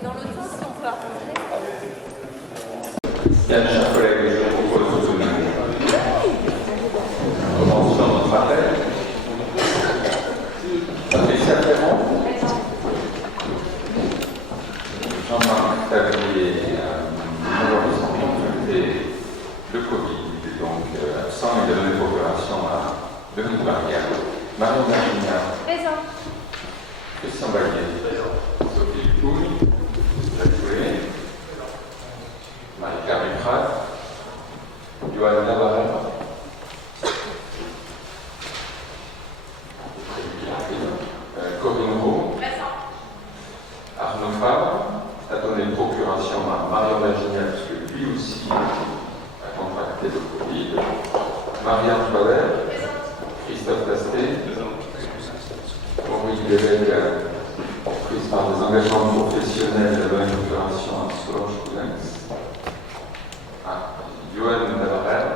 Et dans l'autre sens, on peut arrêter. Bien, chers collègues, je vous propose de commencer notre appel. Patricia Ferrand, Jean-Marc Tablier, malheureusement, le Covid, donc absent et de donner coopération à Denis Barrière. Marion Virginia. Présent. Christian Baguet. Présent. Sophie Pouille. Jacques Poulet. Marie-Claire Duprat. Johan Navarre. Corinne Roux. Présent. Arnaud Fabre a donné procuration à Marion Virginia, parce que lui aussi a contracté le Covid. Marianne Bauer. Christophe Tastet. Henri Lévesque, prise par des engagements professionnels de la procuration à Solange Coulens. Johan Navarre.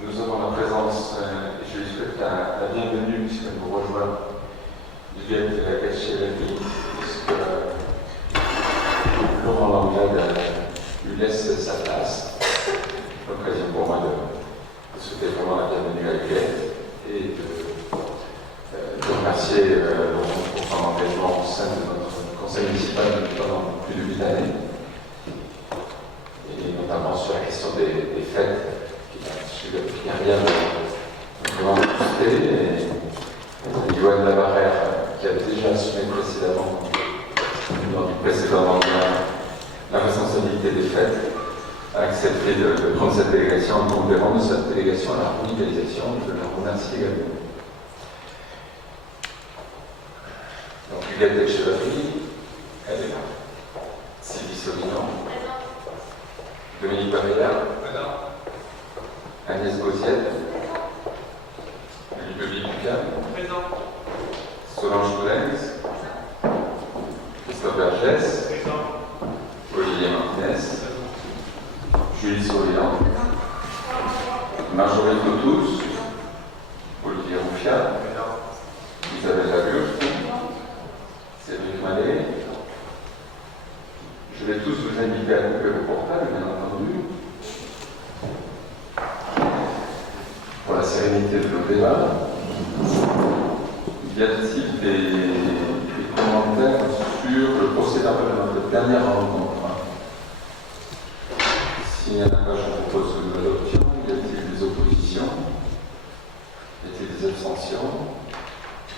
Nous avons la présence, et je lui souhaite la bienvenue, puisqu'elle nous rejoint du bien de la cacher la vie, puisque Laurent Langlade lui laisse sa place. L'occasion pour moi de souhaiter vraiment la bienvenue à Huguette et de remercier Laurent pour son engagement au sein de notre conseil municipal pendant plus de 8 années, et notamment sur la question des fêtes. Je n'ai rien vraiment discuté, et Johan Navarre, qui a déjà assumé précédemment, lors du précédent mandat, la responsabilité des fêtes, a accepté de prendre cette délégation en complément de cette délégation à la revitalisation. Je la remercie également. Donc, Huguette Chevalier, elle est là. Sylvie Sauvignon. Dominique Barilla. Agnès Gauzienne. Ludovic Ducam. Solange Coulens. Christophe Vergès. Olivier Martinez. Julie Souriant. Marjorie Cotous. Olivier Roufiat. Isabelle Lagur. Cédric Mallet. Je vais tous vous inviter à couper le portable, bien entendu, pour la sérénité de nos débats. Y a-t-il des commentaires sur le procès-verbal de notre dernière rencontre? S'il n'y en a pas, je propose que nous l'adoptions. Y a-t-il des oppositions? Y a-t-il des abstentions?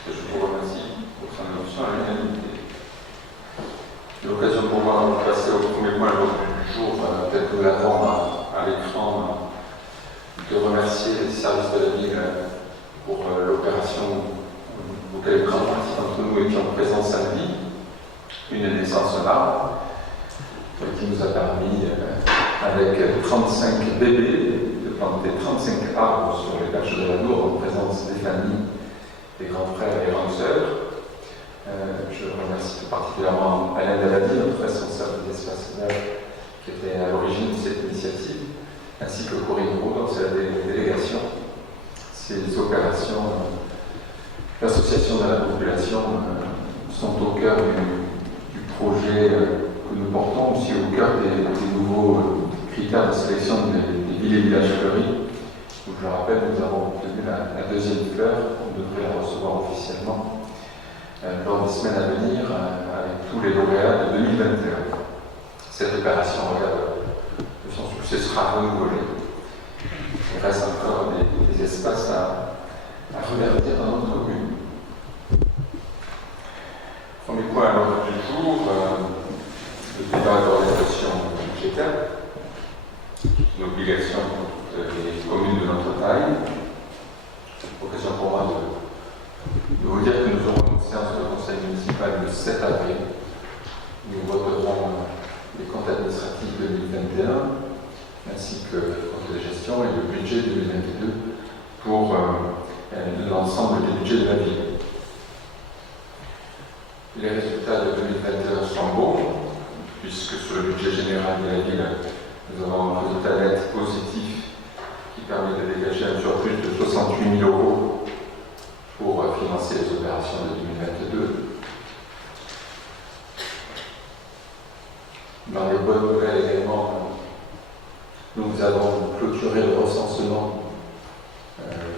Je vous remercie pour son adoption à l'unanimité. C'est l'occasion pour moi de passer au premier point de l'ordre du jour, tel que nous l'avons à l'écran, de remercier les services de la ville pour l'opération auquel une grande partie d'entre nous étions présents samedi, une naissance rare, qui nous a permis, avec 35 bébés, de planter 35 arbres sur les berges de la Loure en présence des familles, des grands frères et grandes sœurs. Je remercie tout particulièrement Alain Daladi, notre responsable d'espace vert, qui était à l'origine de cette initiative, ainsi que Corinne Roux, donc c'est la délégation. Ces opérations, l'association de la population, sont au cœur du projet que nous portons, aussi au cœur des nouveaux critères de sélection des villes et villages fleuris. Donc, je rappelle, nous avons obtenu la deuxième fleur, on devrait la recevoir officiellement lors des semaines à venir, avec tous les lauréats de 2021. Cette opération, son succès sera renouvelé. Il reste encore des espaces à reverdir dans notre commune. Premier point à l'ordre du jour, le débat d'orientation budgétaire, une obligation pour toutes les communes de notre taille. Occasion pour moi de vous dire que nous aurons une séance de conseil municipal le 7 avril. Nous voterons les comptes administratifs 2021, ainsi que le compte de gestion et le budget 2022 pour l'ensemble des budgets de la ville. Les résultats de 2021 sont bons, puisque sur le budget général de la ville, nous avons un résultat net positif qui permet de dégager un surplus de 68 000 € pour financer les opérations de 2022. Dans les bonnes nouvelles également, nous avons clôturé le recensement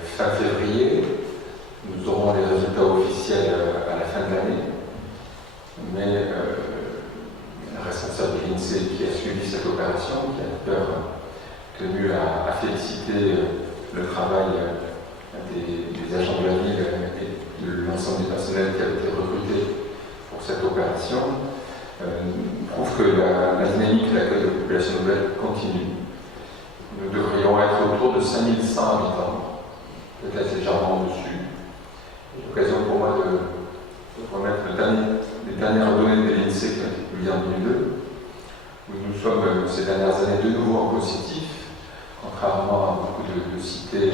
fin février. Nous aurons les résultats officiels à la fin de l'année. Mais la responsable de l'INSEE qui a suivi cette opération, qui a d'ailleurs tenu à féliciter le travail des agents de la ville et de l'ensemble des personnels qui avaient été recrutés pour cette opération, prouve que la dynamique de l'accueil de la population nouvelle continue. Nous devrions être autour de 5100 habitants, peut-être légèrement au-dessus. C'est l'occasion pour moi de remettre les dernières données de l'INSEE qui ont été publiées en 2002, où nous sommes ces dernières années de nouveau en positif, contrairement à beaucoup de cités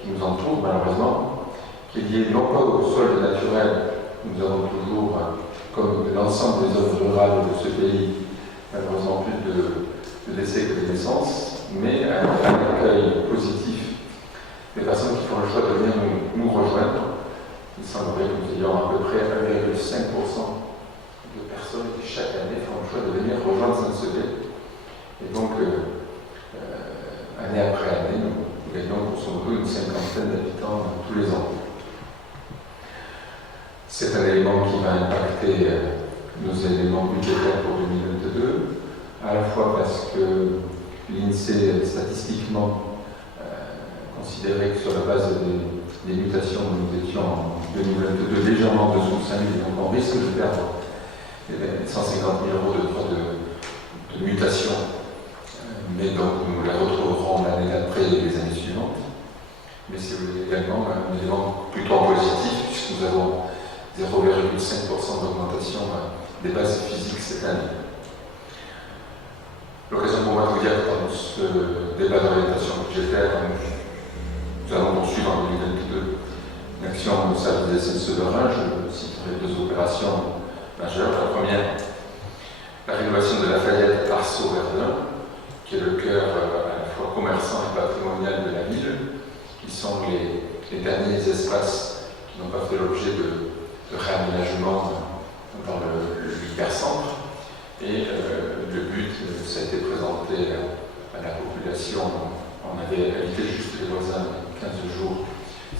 qui nous entourent malheureusement, qui est lié non pas au sol naturel. Nous avons toujours, comme l'ensemble des zones rurales de ce pays, malheureusement plus de décès que de naissances, mais un accueil positif des personnes qui font le choix de venir nous rejoindre. Il semblerait que nous ayons à peu près 1,5% de personnes qui chaque année font le choix de venir rejoindre Saint-Sevé. Et donc, année après année, nous gagnons grosso modo une cinquantaine d'habitants tous les ans. C'est un élément qui va impacter nos éléments budgétaires pour 2022, à la fois parce que l'INSEE statistiquement considérait que sur la base des mutations, nous étions en 2022 légèrement en dessous de 5 000, donc on risque de perdre 150 000 euros de droits de mutation, mais donc nous la retrouverons l'année d'après et les années suivantes. Mais c'est également un élément plutôt positif, puisque nous avons 0,5% d'augmentation des bases physiques cette année. L'occasion pour moi de vous dire que dans ce débat d'orientation budgétaire, nous allons poursuivre en 2022 une action au service des SNCE de Reims. Je citerai deux opérations majeures. La première, la rénovation de la Fayette Arceau-Verdun, qui est le cœur à la fois commerçant et patrimonial de la ville, qui sont les derniers espaces qui n'ont pas fait l'objet de réaménagement dans l'hypercentre. Et le but, ça a été présenté à la population. On avait invité juste les voisins 15 jours.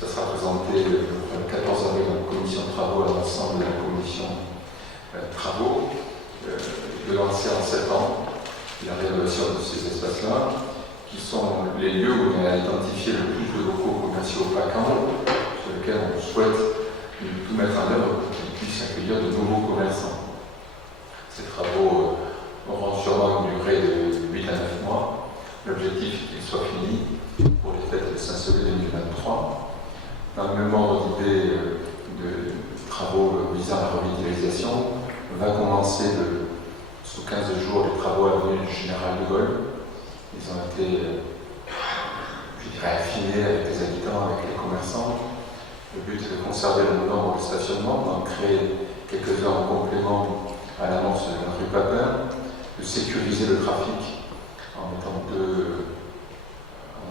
Ça sera présenté le 14 avril en commission de travaux à l'ensemble de la commission travaux, de lancer en septembre la rénovation de ces espaces-là, qui sont les lieux où on a identifié le plus de locaux commerciaux vacants, sur lesquels on souhaite tout mettre en œuvre pour qu'ils puissent accueillir de nouveaux commerçants. Ces travaux auront sûrement une durée de 8 à 9 mois. L'objectif est qu'ils soient finis pour les fêtes de Saint-Sevé 2023. Dans le même ordre d'idée de travaux visant à la revitalisation, va commencer sous 15 jours les travaux à l'avenue du Général de Gaulle. Ils ont été, je dirais, affinés avec les habitants, avec les commerçants. Le but est de conserver le nombre de stationnements, d'en créer quelques-uns en complément à l'annonce de la rue Papin, de sécuriser le trafic en mettant en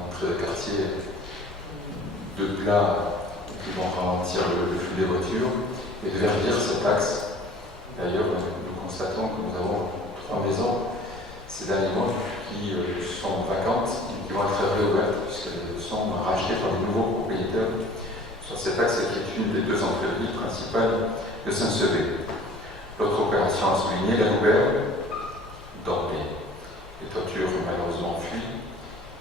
entrée de quartier, deux plats qui vont ralentir le flux des voitures, et de verdir cet axe. D'ailleurs, nous constatons que nous avons 3 maisons ces derniers mois qui sont vacantes et qui vont être réouvertes puisqu'elles sont rachetées par de nouveaux propriétaires sur cet axe qui est une des 2 entrées de ville principales de Saint-Sevé. L'autre opération à souligner, la Loubert, dont les toitures malheureusement fuient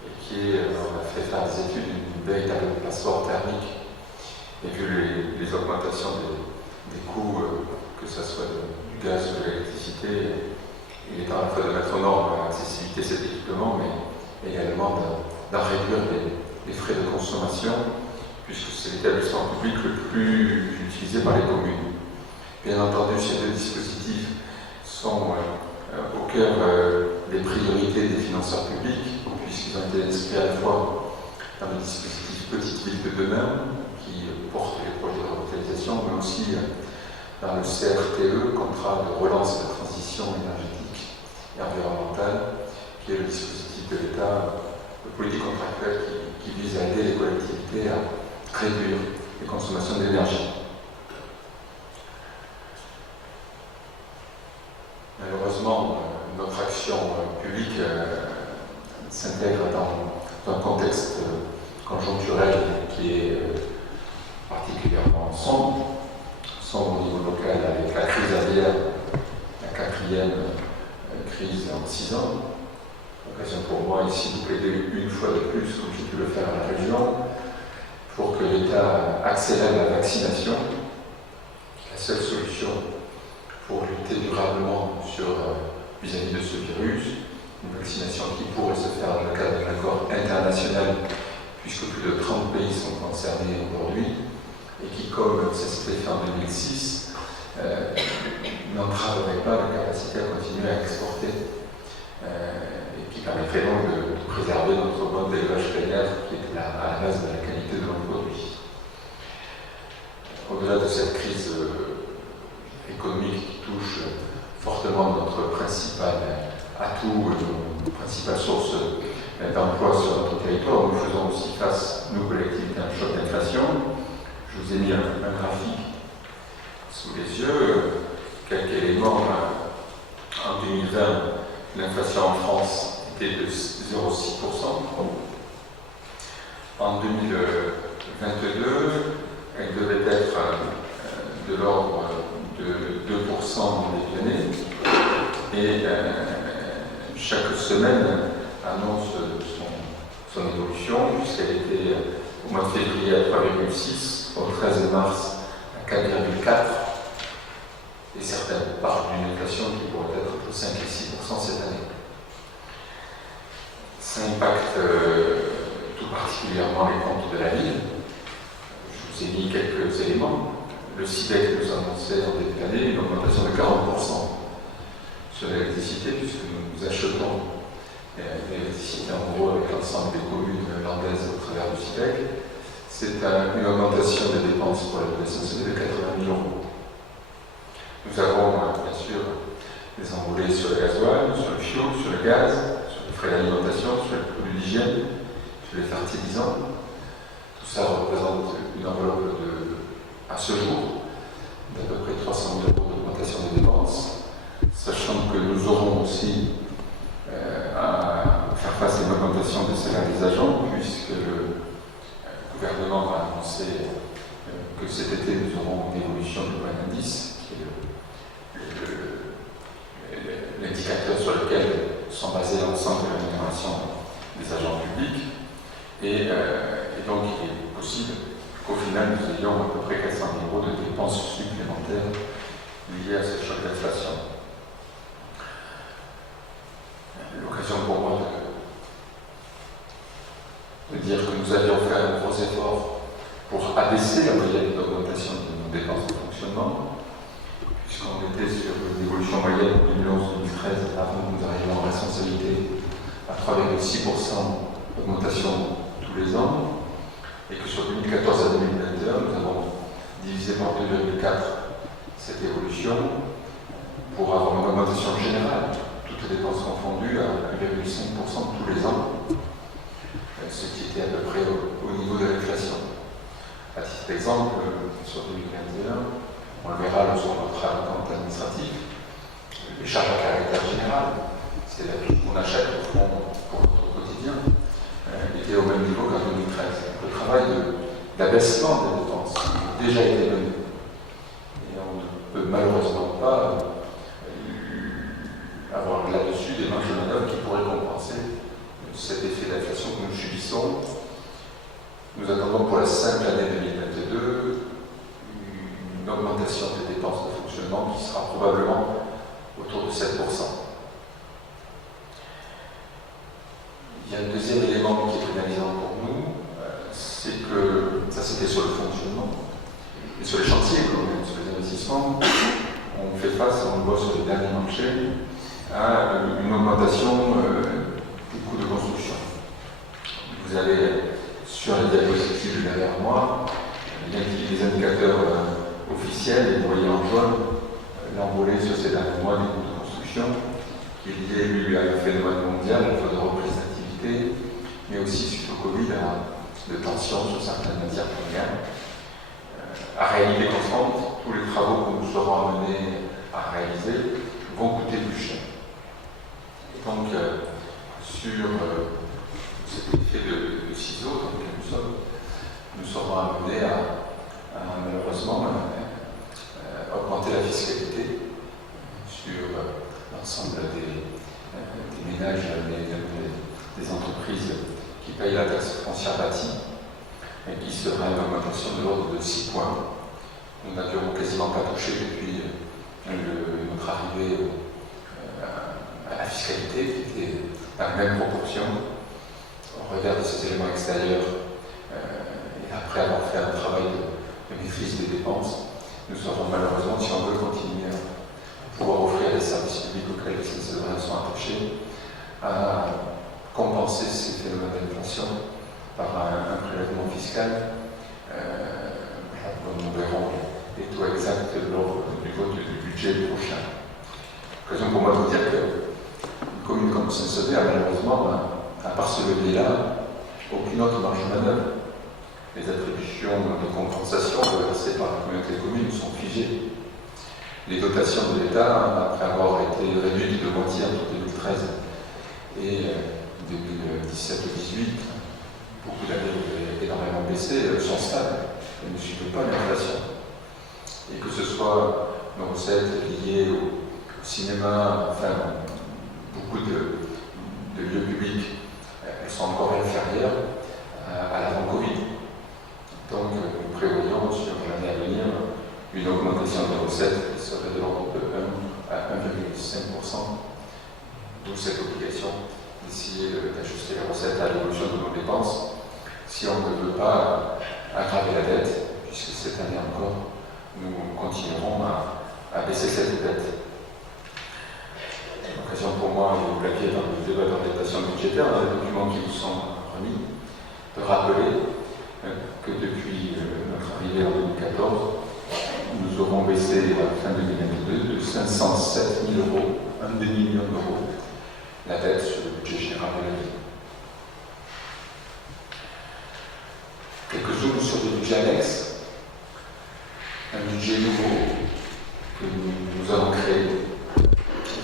et qui on a fait faire des études d'une véritable passoire thermique. Et vu les augmentations des coûts, que ce soit du gaz ou de l'électricité, il est temps à la fois de mettre aux normes l'accessibilité de cet équipement, mais également d'en réduire les frais de consommation, puisque c'est l'établissement public le plus utilisé par les communes. Bien entendu, ces 2 dispositifs sont au cœur des priorités des financeurs publics, puisqu'ils ont été inscrits à la fois dans le dispositif Petite Ville de demain, qui porte les projets de revitalisation, mais aussi dans le CRTE, contrat de relance de transition énergétique et environnementale, qui est le dispositif de l'État, de politique contractuelle qui vise à aider les collectivités à réduire les consommations d'énergie. Malheureusement, notre action que l'État accélère la vaccination, la seule solution pour lutter durablement vis-à-vis de ce virus, une vaccination qui pourrait se faire dans le cadre d'un accord international, puisque plus de 30 pays sont concernés aujourd'hui, et qui, comme ça s'était fait en 2006, n'entraverait pas la capacité à continuer à exporter, et qui permettrait donc de préserver notre mode d'élevage cagnard qui est à la base de la qualité de nos produits. Au-delà de cette crise économique qui touche fortement notre principal atout, notre principale source d'emploi sur notre territoire, nous faisons aussi face, nous collectivités, à un choc d'inflation. Je vous ai mis un graphique sous les yeux, quelques éléments. En 2020, l'inflation en France était de 0,6%. En 2022, elle devait être de l'ordre de 2% en début d'année. Et chaque semaine annonce son évolution, puisqu'elle était au mois de février à 3,6, au 13 mars à 4,4, et certaines parlent d'une inflation qui pourrait être entre 5 et 6% cette année. Ça impacte tout particulièrement les comptes de la ville. Je vous ai mis quelques éléments. Le CIDEC nous annonçait en début d'année une augmentation de 40% sur l'électricité, puisque nous achetons l'électricité en gros avec l'ensemble des communes landaises au travers du CIDEC. C'est une augmentation des dépenses pour la population de 80 000 €. Nous avons bien sûr des envolées sur le gasoil, sur le fioul, sur le gaz, sur les frais d'alimentation, sur les produits d'hygiène, sur les fertilisants. Tout ça représente une enveloppe à ce jour d'à peu près 300 000 € d'augmentation des dépenses, sachant que nous aurons aussi à faire face à une augmentation des salaires des agents, puisque le gouvernement a annoncé que cet été nous aurons une évolution du point d'indice, qui est l'indicateur sur lequel sont basés l'ensemble de la rémunération des agents publics. Et donc il est possible qu'au final nous ayons à peu près 400 000 € de dépenses supplémentaires liées à ce choc d'inflation. L'occasion pour moi de dire que nous avions fait un gros effort pour abaisser la moyenne d'augmentation de nos dépenses de fonctionnement, puisqu'on était sur une évolution moyenne en 2011-2013, avant que nous arrivions en responsabilité, à 3,6% d'augmentation tous les ans, et que sur 2014 à 2021, nous avons divisé par 2,4 cette évolution pour avoir une augmentation générale, toutes les dépenses confondues, à 1,5% tous les ans, ce qui était à peu près au niveau de l'inflation. À titre d'exemple, sur 2021, on le verra sur notre compte administratif, les charges à caractère général, c'est-à-dire tout ce qu'on achète au fond pour notre quotidien, était au même niveau qu'en 2013. Le travail d'abaissement des dépenses a déjà été mené. Et on ne peut malheureusement pas avoir là-dessus des marges de manœuvre qui pourraient compenser cet effet d'inflation que nous subissons. Nous attendons pour la simple année 2022 une augmentation des dépenses de fonctionnement qui sera probablement autour de 7%. Il y a un deuxième élément qui est pénalisant pour nous, c'est que, ça c'était sur le fonctionnement, et sur les chantiers, sur les investissements, on fait face, on le voit sur les derniers marchés, à une augmentation des coûts de construction. Vous avez sur les diapositives derrière moi les indicateurs officiels, et vous voyez en jaune l'envolée sur ces derniers mois des coûts de construction, qui est lié lui à un phénomène mondial, à de reprise d'activité, mais aussi suite au Covid, de tensions sur certaines matières premières. À réalité constante, tous les travaux que nous serons amenés à réaliser vont coûter plus cher. Et donc, sur cet effet de ciseaux dans lequel nous serons amenés à malheureusement augmenter la fiscalité sur l'ensemble des ménages, des entreprises qui payent la taxe foncière bâtie. et qui sera une augmentation de l'ordre de 6 points. Nous n'avions quasiment pas touché depuis notre arrivée à la fiscalité, qui était à la même proportion. Au regard de ces éléments extérieurs, et après avoir fait un travail de maîtrise des dépenses, nous serons malheureusement, si on veut continuer à pouvoir offrir les services publics auxquels les citoyens sont attachés, à compenser ces phénomènes d'inflation par un prélèvement fiscal. Nous verrons les taux exacts lors du vote du budget prochain. L'occasion pour moi de vous dire qu'une commune comme Saint-Sever a malheureusement, à part ce levier-là, aucune autre marge de manœuvre. Les attributions de compensation versées par la communauté de communes sont figées. Les dotations de l'État, après avoir été réduites de moitié entre 2013 et 2017-18, beaucoup d'années ont énormément baissé, sont stables. Elles ne suivent pas l'inflation. Et que ce soit nos recettes liées au cinéma, enfin, beaucoup de lieux publics, elles sont encore inférieures à l'avant-Covid. Donc, nous prévoyons sur l'année à venir une augmentation des recettes qui serait de l'ordre de 1 à 1,5%, d'où cette obligation d'essayer d'ajuster les recettes à l'évolution de nos dépenses si on ne veut pas aggraver la dette, puisque cette année encore, nous continuerons à baisser cette dette. L'occasion pour moi, vous l'aviez dans le débat d'orientation budgétaire, dans les documents qui vous sont remis, de rappeler que depuis notre arrivée en 2014, nous aurons baissé à la fin 2022 de 507 000 euros, 1 demi-million d'euros, la dette sur le budget général de la ville. Quelques zooms sur le budget annexe, un budget nouveau que nous avons créé.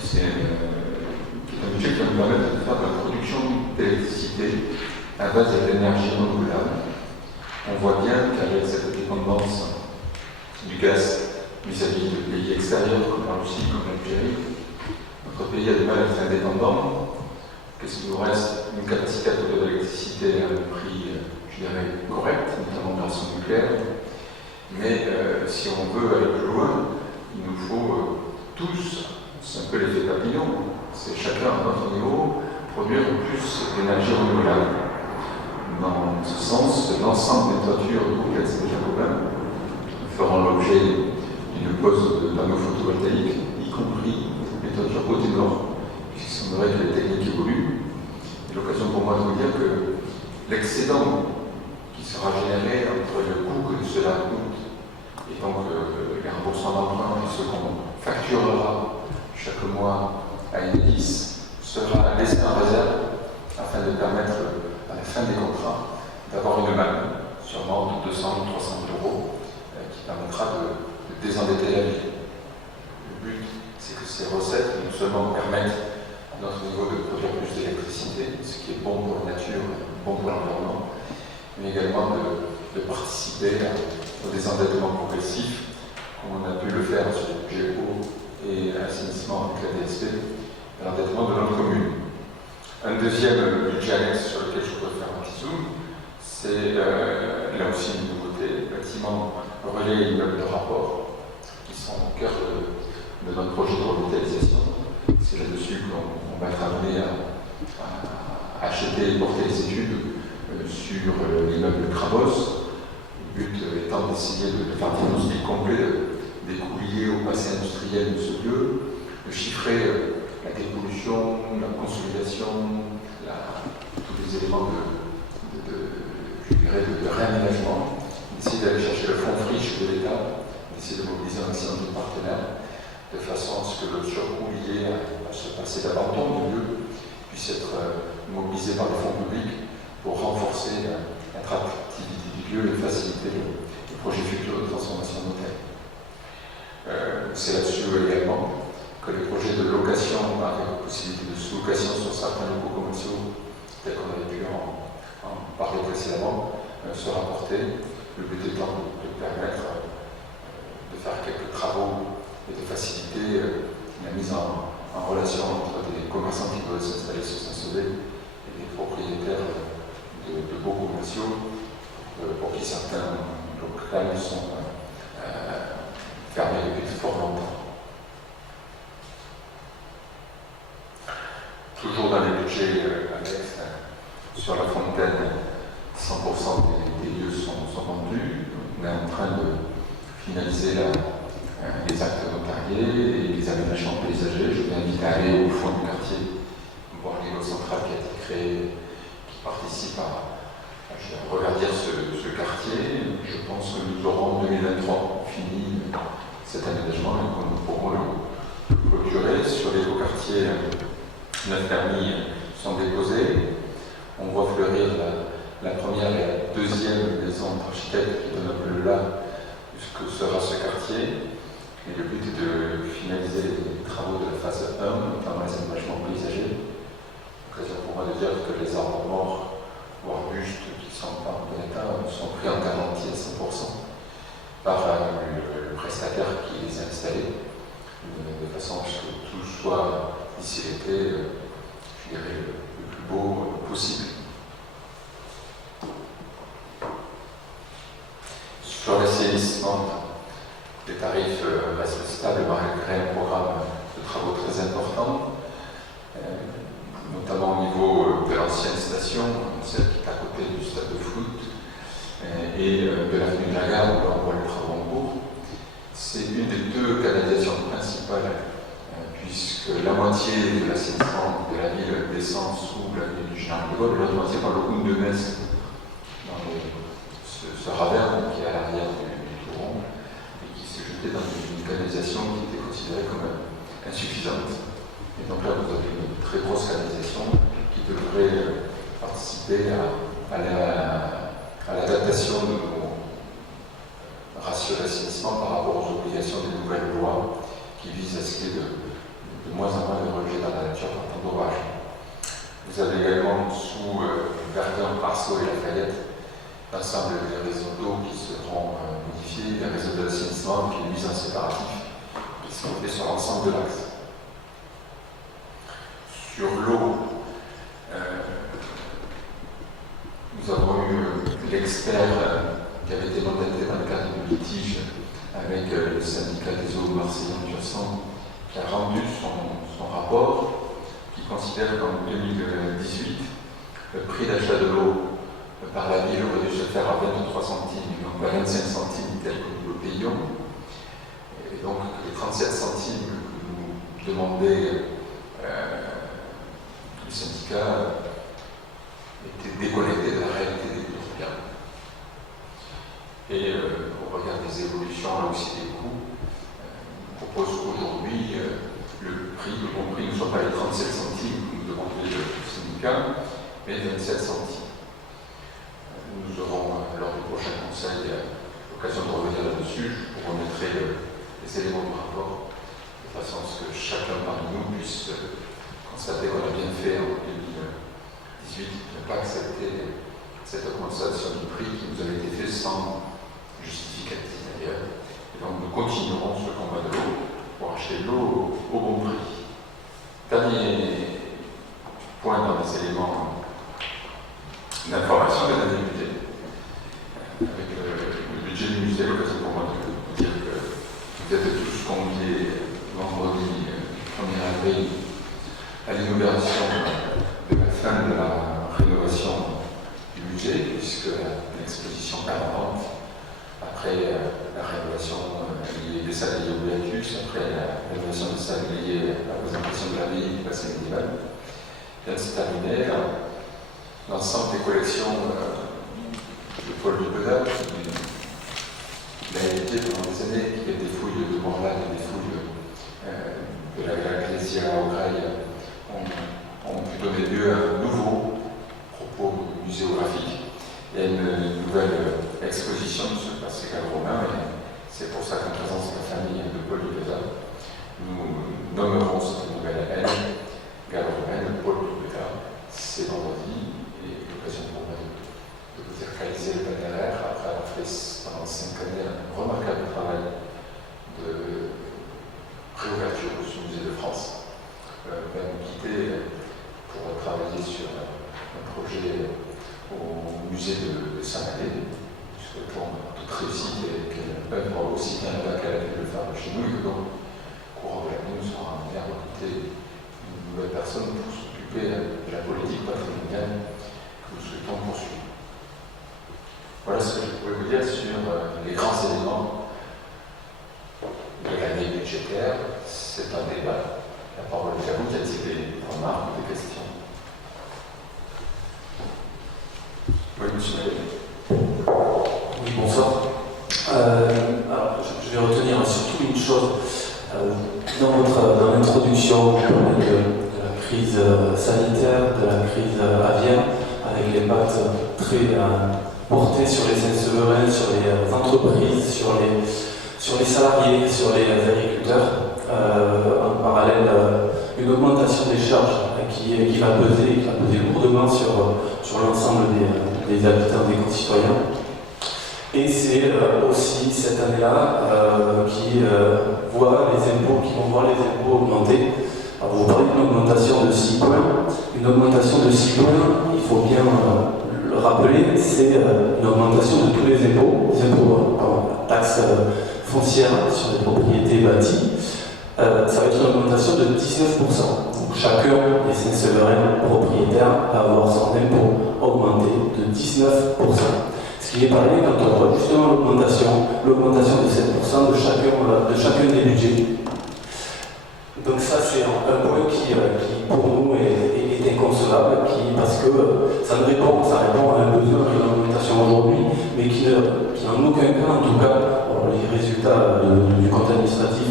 C'est un budget qui va nous permettre de faire de la production d'électricité à base d'énergie renouvelable. On voit bien qu'avec cette dépendance du gaz vis-à-vis de pays extérieurs comme la Russie, comme l'Algérie, notre pays a du mal à être indépendant. Qu'est-ce qu'il nous reste? Une capacité à produire de l'électricité à un prix, je dirais, correct, notamment grâce au nucléaire. Mais si on veut aller plus loin, il nous faut tous, c'est un peu l'effet papillon, c'est chacun à notre niveau, produire plus d'énergie renouvelable. Dans ce sens, l'ensemble des toitures du complexe de Jacobin feront l'objet d'une pose de panneaux photovoltaïques, y compris les toitures haut du Nord, puisqu'il semblerait que les techniques évoluent. C'est l'occasion pour moi de vous dire que l'excédent qui sera généré entre le coût que cela coûte et donc les remboursements d'emprunt et ce qu'on facturera chaque mois à Enedis sera laissé en réserve afin de permettre à la fin des contrats d'avoir une manne, sûrement de 200 ou 300 euros, qui permettra de désendetter la ville. Le but, c'est que ces recettes non seulement permettent à notre niveau de produire plus d'électricité, ce qui est bon pour la nature, bon pour l'environnement, mais également de participer au désendettement progressif, comme on a pu le faire sur le budget eau et assainissement avec la DSP, l'endettement de notre commune. Un deuxième budget annexe sur lequel je pourrais faire un petit zoom, c'est là aussi une nouveauté, bâtiment relais et immeubles de rapport, qui sont au cœur de notre projet de revitalisation. C'est là-dessus qu'on va être amené à acheter et porter les études sur l'immeuble Krabos. Le but étant d'essayer de faire un diagnostic complet des coûts liés au passé industriel de ce lieu, de chiffrer la dépollution, la consolidation, tous les éléments de réaménagement, d'essayer d'aller chercher le fonds friche de l'État, d'essayer de mobiliser un maximum de partenaires, de façon à ce que le surcoût lié à ce passé d'abandon du lieu puisse être mobilisé par les fonds publics pour renforcer l'attractivité du lieu et faciliter le projet futur de transformation locale. C'est là-dessus également que les projets de location, avec possibilité de sous-location sur certains locaux commerciaux, tels qu'on avait pu en parler précédemment, sera porté. Le but étant de permettre de faire quelques travaux et de faciliter la mise en relation entre des commerçants qui veulent s'installer sur Saint-Sever et des propriétaires de beaux commerciaux pour pour qui certains locaux sont fermés depuis fort longtemps. Toujours dans les budgets annexes, sur la fontaine, 100% des lieux sont vendus. On est en train de finaliser les actes notariés et les aménagements paysagers. Je vous invite à aller au fond du quartier, voir l'îlot central qui a été créé, qui participe à regarder ce quartier. Je pense que nous aurons en 2023 fini cet aménagement et que nous pourrons le clôturer. Sur les beaux quartiers, 9 permis sont déposés. On voit fleurir la première et la deuxième maison d'architecte qui donne un peu le là de ce que sera ce quartier. Et le but est de finaliser les travaux de la phase 1, notamment les aménagements paysagers. L'occasion pour moi de dire que les arbres morts ou arbustes qui ne sont pas en bon état sont pris en garantie à 100% par le prestataire qui les a installés, de façon à ce que tout soit, d'ici l'été, je dirais, le plus beau possible. Sur l'assainissement, les tarifs restent stables malgré un programme de travaux très important, notamment au niveau de l'ancienne station, celle qui est à côté du stade de foot, et de l'avenue de la Gare, où on voit les travaux en cours. C'est une des deux canalisations principales, puisque la moitié de l'assainissement de la ville descend sous l'avenue du Général de Gaulle, l'autre moitié par le Comte de Metz, dans ce ravin qui est à l'arrière du Touron, et qui s'est jeté dans une canalisation qui était considérée comme insuffisante. Et donc là, vous avez une très grosse canalisation qui devrait participer à l'adaptation de nos ratios d'assainissement par rapport aux obligations des nouvelles lois qui visent à ce qu'il y ait de moins en moins de rejets dans la nature par temps d'orage. Vous avez également sous Verdun, Arceau et Lafayette l'ensemble des réseaux d'eau qui seront modifiés, les réseaux d'assainissement et les mises en séparatif qui seront faits sur l'ensemble de l'axe. Sur l'eau, nous avons eu l'expert qui avait été mandaté dans le cadre du litige avec le syndicat des eaux Marseillais-Tursan, qui a rendu son rapport, qui considère qu'en 2018, le prix d'achat de l'eau par la ville aurait dû se faire à 23 centimes, donc à 25 centimes tel que nous le payons. Et donc les 37 centimes que nous demandait le syndicat étaient déconnectés de la réalité des coûts de gamme. Et au regard des évolutions, là aussi des coûts, on propose qu'aujourd'hui le bon prix ne soit pas les 37 centimes que nous demandait le syndicat, mais 27 centimes. Nous aurons, lors du prochain conseil, l'occasion de revenir là-dessus. Je vous remettrai les éléments du rapport, de façon à ce que chacun parmi nous puisse constater qu'on a bien fait en 2018 de ne pas accepter cette augmentation du prix qui nous avait été faite sans justificatif d'ailleurs. Et donc nous continuerons ce combat de l'eau pour acheter de l'eau au bon prix. Dernier point dans les éléments d'information de l'année budget. Avec le budget du musée, l'occasion pour moi de vous dire que vous êtes tous conviés vendredi 1er avril à l'inauguration de la fin de la rénovation du musée, puisque l'exposition permanente, après la rénovation liée des salles liées au Beatus, après la rénovation des salles liées à la présentation de l'abbaye du passé médiéval, vient de se terminer. L'ensemble des collections de Paul Dubedat, qui a hérité pendant des années, qui est des fouilles de Morlaix et des fouilles de la Glésia à Augraille, ont pu donner lieu à un nouveau propos muséographique et à une nouvelle exposition de ce passé gallo-romain. Et c'est pour ça qu'en présence de la famille de Paul Dubedat, nous nommerons cette nouvelle haine gallo-romaine Paul Dubedat. C'est vendredi. Et l'occasion pour moi de vous dire qu'Alizé Le Panéraire, après avoir fait pendant 5 années un remarquable travail aussi qu'elle œuvre aussi bien là-bas qu'elle a pu le faire chez nous, et que donc, courant de l'année, nous serons amenés à recruter une nouvelle personne pour s'occuper de la politique patrimoniale que nous souhaitons poursuivre. Voilà ce que je pouvais vous dire sur les grands éléments de l'année budgétaire. C'est un débat. La parole est à vous. Y a-t-il des remarques ou des questions? Oui, monsieur Mallet. Oui, bonsoir. Alors, je vais retenir surtout une chose. Dans l'introduction, vous parlez de la crise sanitaire, de la crise aviaire, avec les pattes très portées sur les Saint-Séverins, sur les entreprises, sur les salariés, sur les agriculteurs. En parallèle, une augmentation des charges qui va peser lourdement sur l'ensemble des habitants, des concitoyens. Et c'est aussi cette année-là qui voit les impôts, qui vont voir les impôts augmenter. Alors vous parlez d'une augmentation de 6 points. Une augmentation de 6 points, il faut bien le rappeler, c'est une augmentation de tous les impôts, la taxe foncière sur les propriétés bâties. Ça va être une augmentation de 19%. Donc chacun des Saint-Séverins propriétaires va avoir son impôt augmenté de 19%. Ce qui est pareil quand on voit justement l'augmentation de 7% de chacun des budgets. Donc ça c'est un point qui pour nous est inconcevable, parce que ça répond à un besoin, à une augmentation aujourd'hui, mais qui en aucun cas, en tout cas, les résultats du compte administratif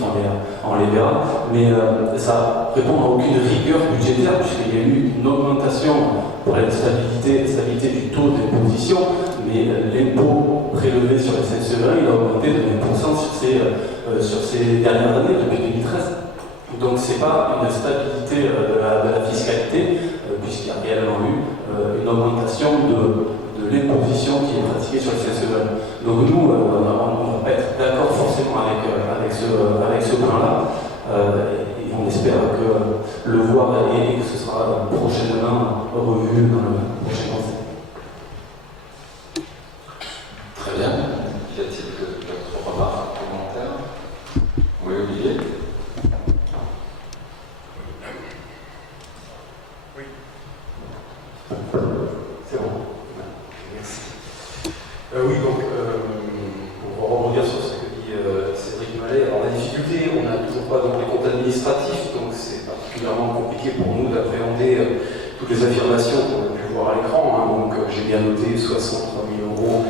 on les verra, mais ça répond à aucune rigueur budgétaire, puisqu'il y a eu une augmentation pour la stabilité du taux d'imposition, mais l'impôt prélevé sur les Saint-Séverins, il a augmenté de 20% sur ces dernières années, depuis 2013. Donc ce n'est pas une stabilité de la fiscalité, puisqu'il y a réellement eu une augmentation de l'imposition qui est pratiquée sur les Saint-Séverins. Donc nous, on ne va pas être d'accord forcément avec ce point-là, et on espère que le voir et que ce sera prochainement revu dans le prochain conseil. Très bien. Y a-t-il d'autres remarques, commentaires? Oui, Olivier. Oui. C'est bon. Merci. Oui, donc, pour rebondir sur ce que dit Cédric Mallet, alors la difficulté, on n'a toujours pas les comptes administratifs, donc c'est particulièrement compliqué pour nous d'appréhender toutes les affirmations qu'on a pu voir à l'écran. Donc j'ai bien noté 63 000 €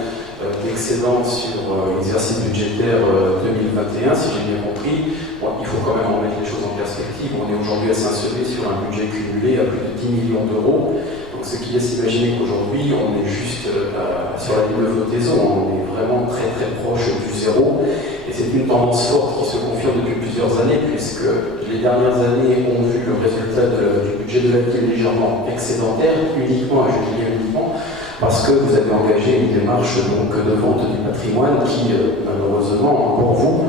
d'excédent sur l'exercice budgétaire 2021, si j'ai bien compris. Bon, il faut quand même remettre les choses en perspective. On est aujourd'hui à Saint-Sevé sur un budget cumulé à plus de 10 millions d'euros. Donc ce qui laisse imaginer qu'aujourd'hui, on est juste sur la ligne de flottaison, on est vraiment très très proche du zéro. Et c'est une tendance forte qui se confirme depuis plusieurs années, puisque les dernières années ont vu le résultat du budget de la ville légèrement excédentaire, uniquement, je dis bien uniquement, parce que vous avez engagé une démarche donc, de vente du patrimoine qui, malheureusement, pour vous,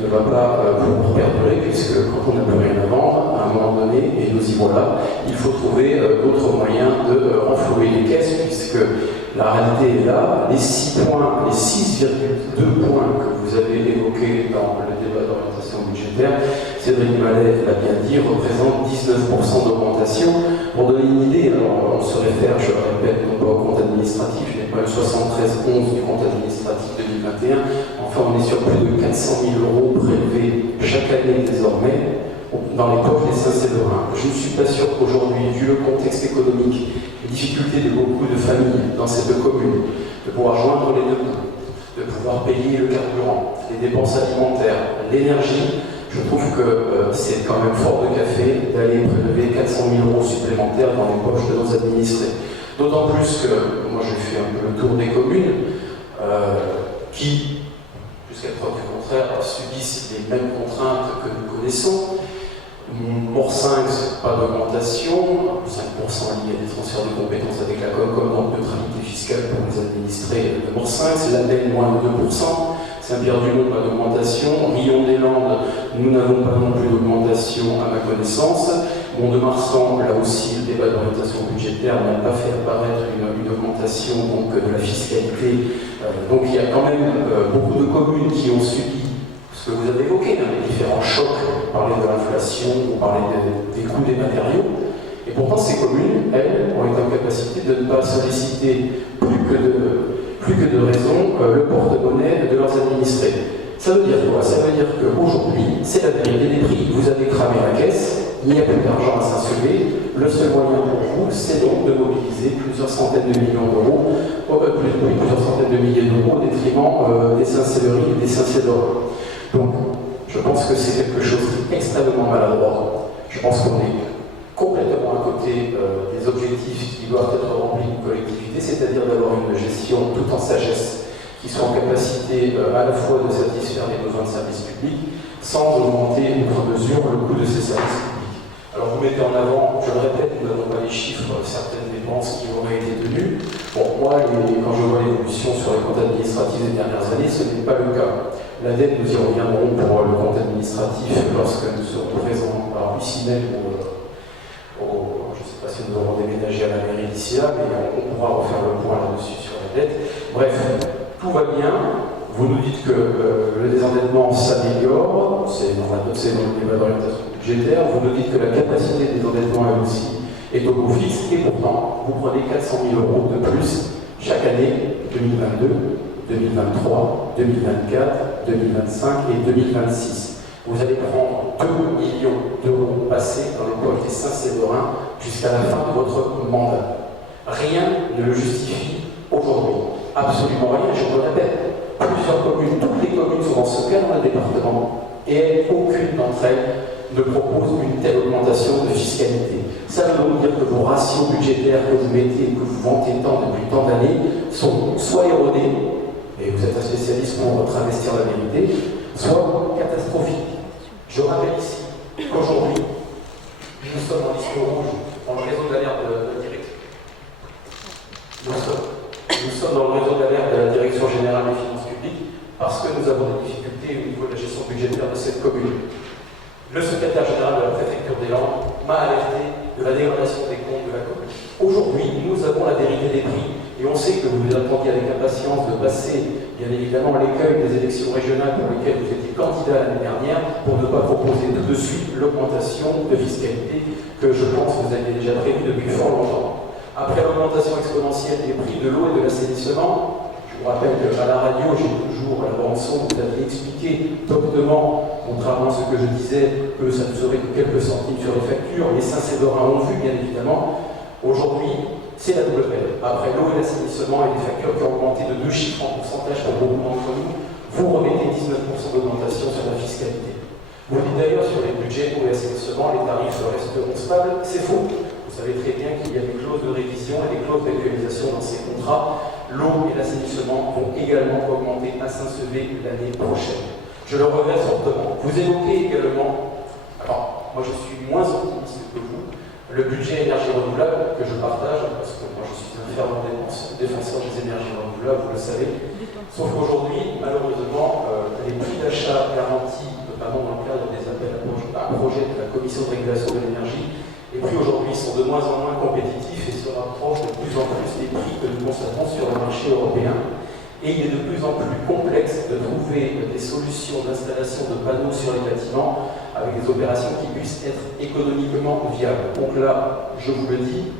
ne va pas vous perdurer, puisque quand on n'a plus rien à vendre, à un moment donné, et nous y voilà, il faut trouver d'autres moyens de renflouer les caisses, puisque la réalité est là. Les 6,2 points que vous avez évoqués dans le débat d'orientation budgétaire, Cédric Mallet l'a bien dit, représentent 19% d'augmentation. Pour donner une idée, alors on se réfère, je le répète, non pas au compte administratif, je n'ai pas le 73-11 du compte administratif 2021, enfin on est sur plus de 400 000 € prélevés chaque année désormais dans les poches des Saint-Séverins. Je ne suis pas sûr qu'aujourd'hui, vu le contexte économique, les difficultés de beaucoup de familles dans ces deux communes, de pouvoir joindre les deux bouts, de pouvoir payer le carburant, les dépenses alimentaires, l'énergie, je trouve que c'est quand même fort de café d'aller prélever 400 000 € supplémentaires dans les poches de nos administrés. D'autant plus que, moi j'ai fait un peu le tour des communes qui, jusqu'à preuve du contraire, subissent les mêmes contraintes que nous connaissons. Morsinx, pas d'augmentation, 5% lié à des transferts de compétences avec la Comcom, donc neutralité fiscale pour les administrés de Morsinx, Label moins de 2%, Saint-Pierre-du-Mont, pas d'augmentation, Rion-des-Landes, nous n'avons pas non plus d'augmentation à ma connaissance, Mont-de-Marsan, là aussi le débat d'orientation budgétaire n'a pas fait apparaître une augmentation donc, de la fiscalité, donc il y a quand même beaucoup communes qui ont subi ce que vous avez évoqué, hein, les différents chocs, vous parlez de l'inflation, vous parlez des coûts des matériaux, et pourtant ces communes, elles, ont été en capacité de ne pas solliciter plus que de raison le porte-monnaie de leurs administrés. Ça veut dire quoi? Ça veut dire qu'aujourd'hui, c'est la vérité des prix. Vous avez cramé la caisse, il n'y a plus d'argent à s'insuler. Le seul moyen pour vous, c'est donc de mobiliser plusieurs centaines de millions d'euros, plusieurs centaines de milliers d'euros au détriment des Saint-Céleri et des Saint-Cédore. Donc, je pense que c'est quelque chose qui est extrêmement maladroit. Je pense qu'on est complètement à côté des objectifs qui doivent être remplis d'une collectivité, c'est-à-dire d'avoir une gestion toute en sagesse, qui soit en capacité à la fois de satisfaire les besoins de services publics sans augmenter outre mesure le coût de ces services publics. Alors vous mettez en avant, je le répète, nous n'avons pas les chiffres, certaines dépenses qui auraient été tenues. Bon, moi, quand je vois l'évolution sur les comptes administratifs des dernières années, ce n'est pas le cas. L'ADEME, nous y reviendrons pour le compte administratif lorsque nous serons présents par ici même je ne sais pas si nous aurons déménagé à la mairie d'ici là, mais on pourra refaire le point là-dessus sur la dette. Bref, tout va bien. Vous nous dites que le désendettement s'améliore, c'est dans le débat d'orientation budgétaire. Vous nous dites que la capacité de désendettement, elle aussi, est au beau fixe, et pourtant, vous prenez 400 000 euros de plus chaque année, 2022, 2023, 2024, 2025 et 2026. Vous allez prendre 2 millions d'euros passés dans les poches des Saint-Séverins jusqu'à la fin de votre mandat. Rien ne le justifie aujourd'hui. Absolument rien, je vous le répète. Plusieurs communes, toutes les communes sont dans ce cas dans le département, et aucune d'entre elles ne propose une telle augmentation de fiscalité. Ça veut donc dire que vos ratios budgétaires que vous mettez et que vous vantez tant depuis tant d'années sont soit érodés, et vous êtes un spécialiste pour travestir la vérité, soit catastrophiques. Je rappelle ici qu'aujourd'hui, nous sommes en liste rouge dans le réseau d'alerte de la direction. Nous sommes dans le réseau d'alerte de la Direction générale des finances publiques parce que nous avons des difficultés au niveau de la gestion budgétaire de cette commune. Le secrétaire général de la préfecture des Landes m'a alerté de la dégradation des comptes de la commune. Aujourd'hui, nous avons la vérité des prix et on sait que vous vous attendiez avec impatience de passer, bien évidemment, l'écueil des élections régionales pour lesquelles vous étiez candidat l'année dernière pour ne pas proposer tout de suite l'augmentation de fiscalité que je pense que vous aviez déjà prévue depuis fort longtemps. Après l'augmentation exponentielle des prix de l'eau et de l'assainissement, je vous rappelle qu'à la radio, j'ai toujours à la bande-son, vous aviez expliqué doctement, contrairement à ce que je disais, que ça ne serait que quelques centimes sur les factures. Les Saint-Séverins ont vu, bien évidemment. Aujourd'hui, c'est la double peine. Après l'eau et l'assainissement et les factures qui ont augmenté de 2 chiffres en pourcentage pour beaucoup d'entre nous, vous remettez 19% d'augmentation sur la fiscalité. Vous dites d'ailleurs sur les budgets eau et assainissement, les tarifs resteront stables. C'est faux. Vous savez très bien qu'il y a des clauses de révision et des clauses d'actualisation dans ces contrats. L'eau et l'assainissement vont également augmenter à Saint-Sevé l'année prochaine. Je le regrette fortement. Vous évoquez également, alors moi je suis moins optimiste que vous, le budget énergie renouvelable que je partage, parce que moi je suis un fervent défenseur des énergies renouvelables, vous le savez. Sauf qu'aujourd'hui, malheureusement, les prix d'achat garantis, notamment dans le cadre des appels à projets de la Commission de régulation de l'énergie, les prix aujourd'hui sont de moins en moins compétitifs et se rapprochent de plus en plus des prix que nous constatons sur le marché européen. Et il est de plus en plus complexe de trouver des solutions d'installation de panneaux sur les bâtiments avec des opérations qui puissent être économiquement viables. Donc là, je vous le dis,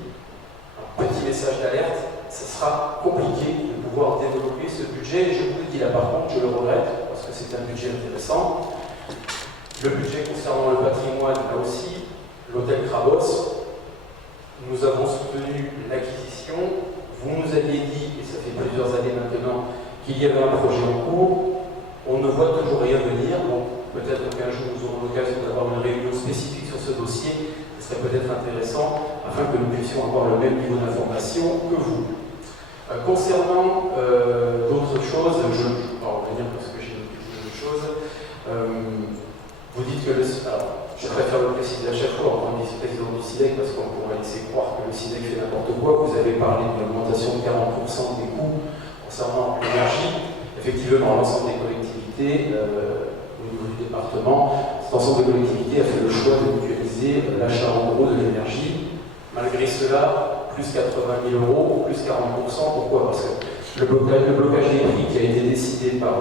un petit message d'alerte, ce sera compliqué de pouvoir développer ce budget. Et je vous le dis là par contre, je le regrette, parce que c'est un budget intéressant. Le budget concernant le patrimoine, là aussi, l'hôtel Krabos, nous avons soutenu l'acquisition. Vous nous aviez dit, et ça fait plusieurs années maintenant, qu'il y avait un projet en cours. On ne voit toujours rien venir. Donc peut-être qu'un jour nous aurons l'occasion d'avoir une réunion spécifique sur ce dossier. Ce serait peut-être intéressant afin que nous puissions avoir le même niveau d'information que vous. Concernant d'autres choses, je vais revenir parce que j'ai noté beaucoup de choses. Vous dites que je préfère le préciser à chaque fois en tant que vice-président du SIDEC parce qu'on pourrait laisser croire que le SIDEC fait n'importe quoi. Vous avez parlé d'une augmentation de 40% des coûts concernant l'énergie. Effectivement, l'ensemble des collectivités, au niveau du département, cet ensemble de collectivités a fait le choix de mutualiser l'achat en gros de l'énergie. Malgré cela, plus 80 000 euros, plus 40%. Pourquoi? Parce que le blocage des prix qui a été décidé par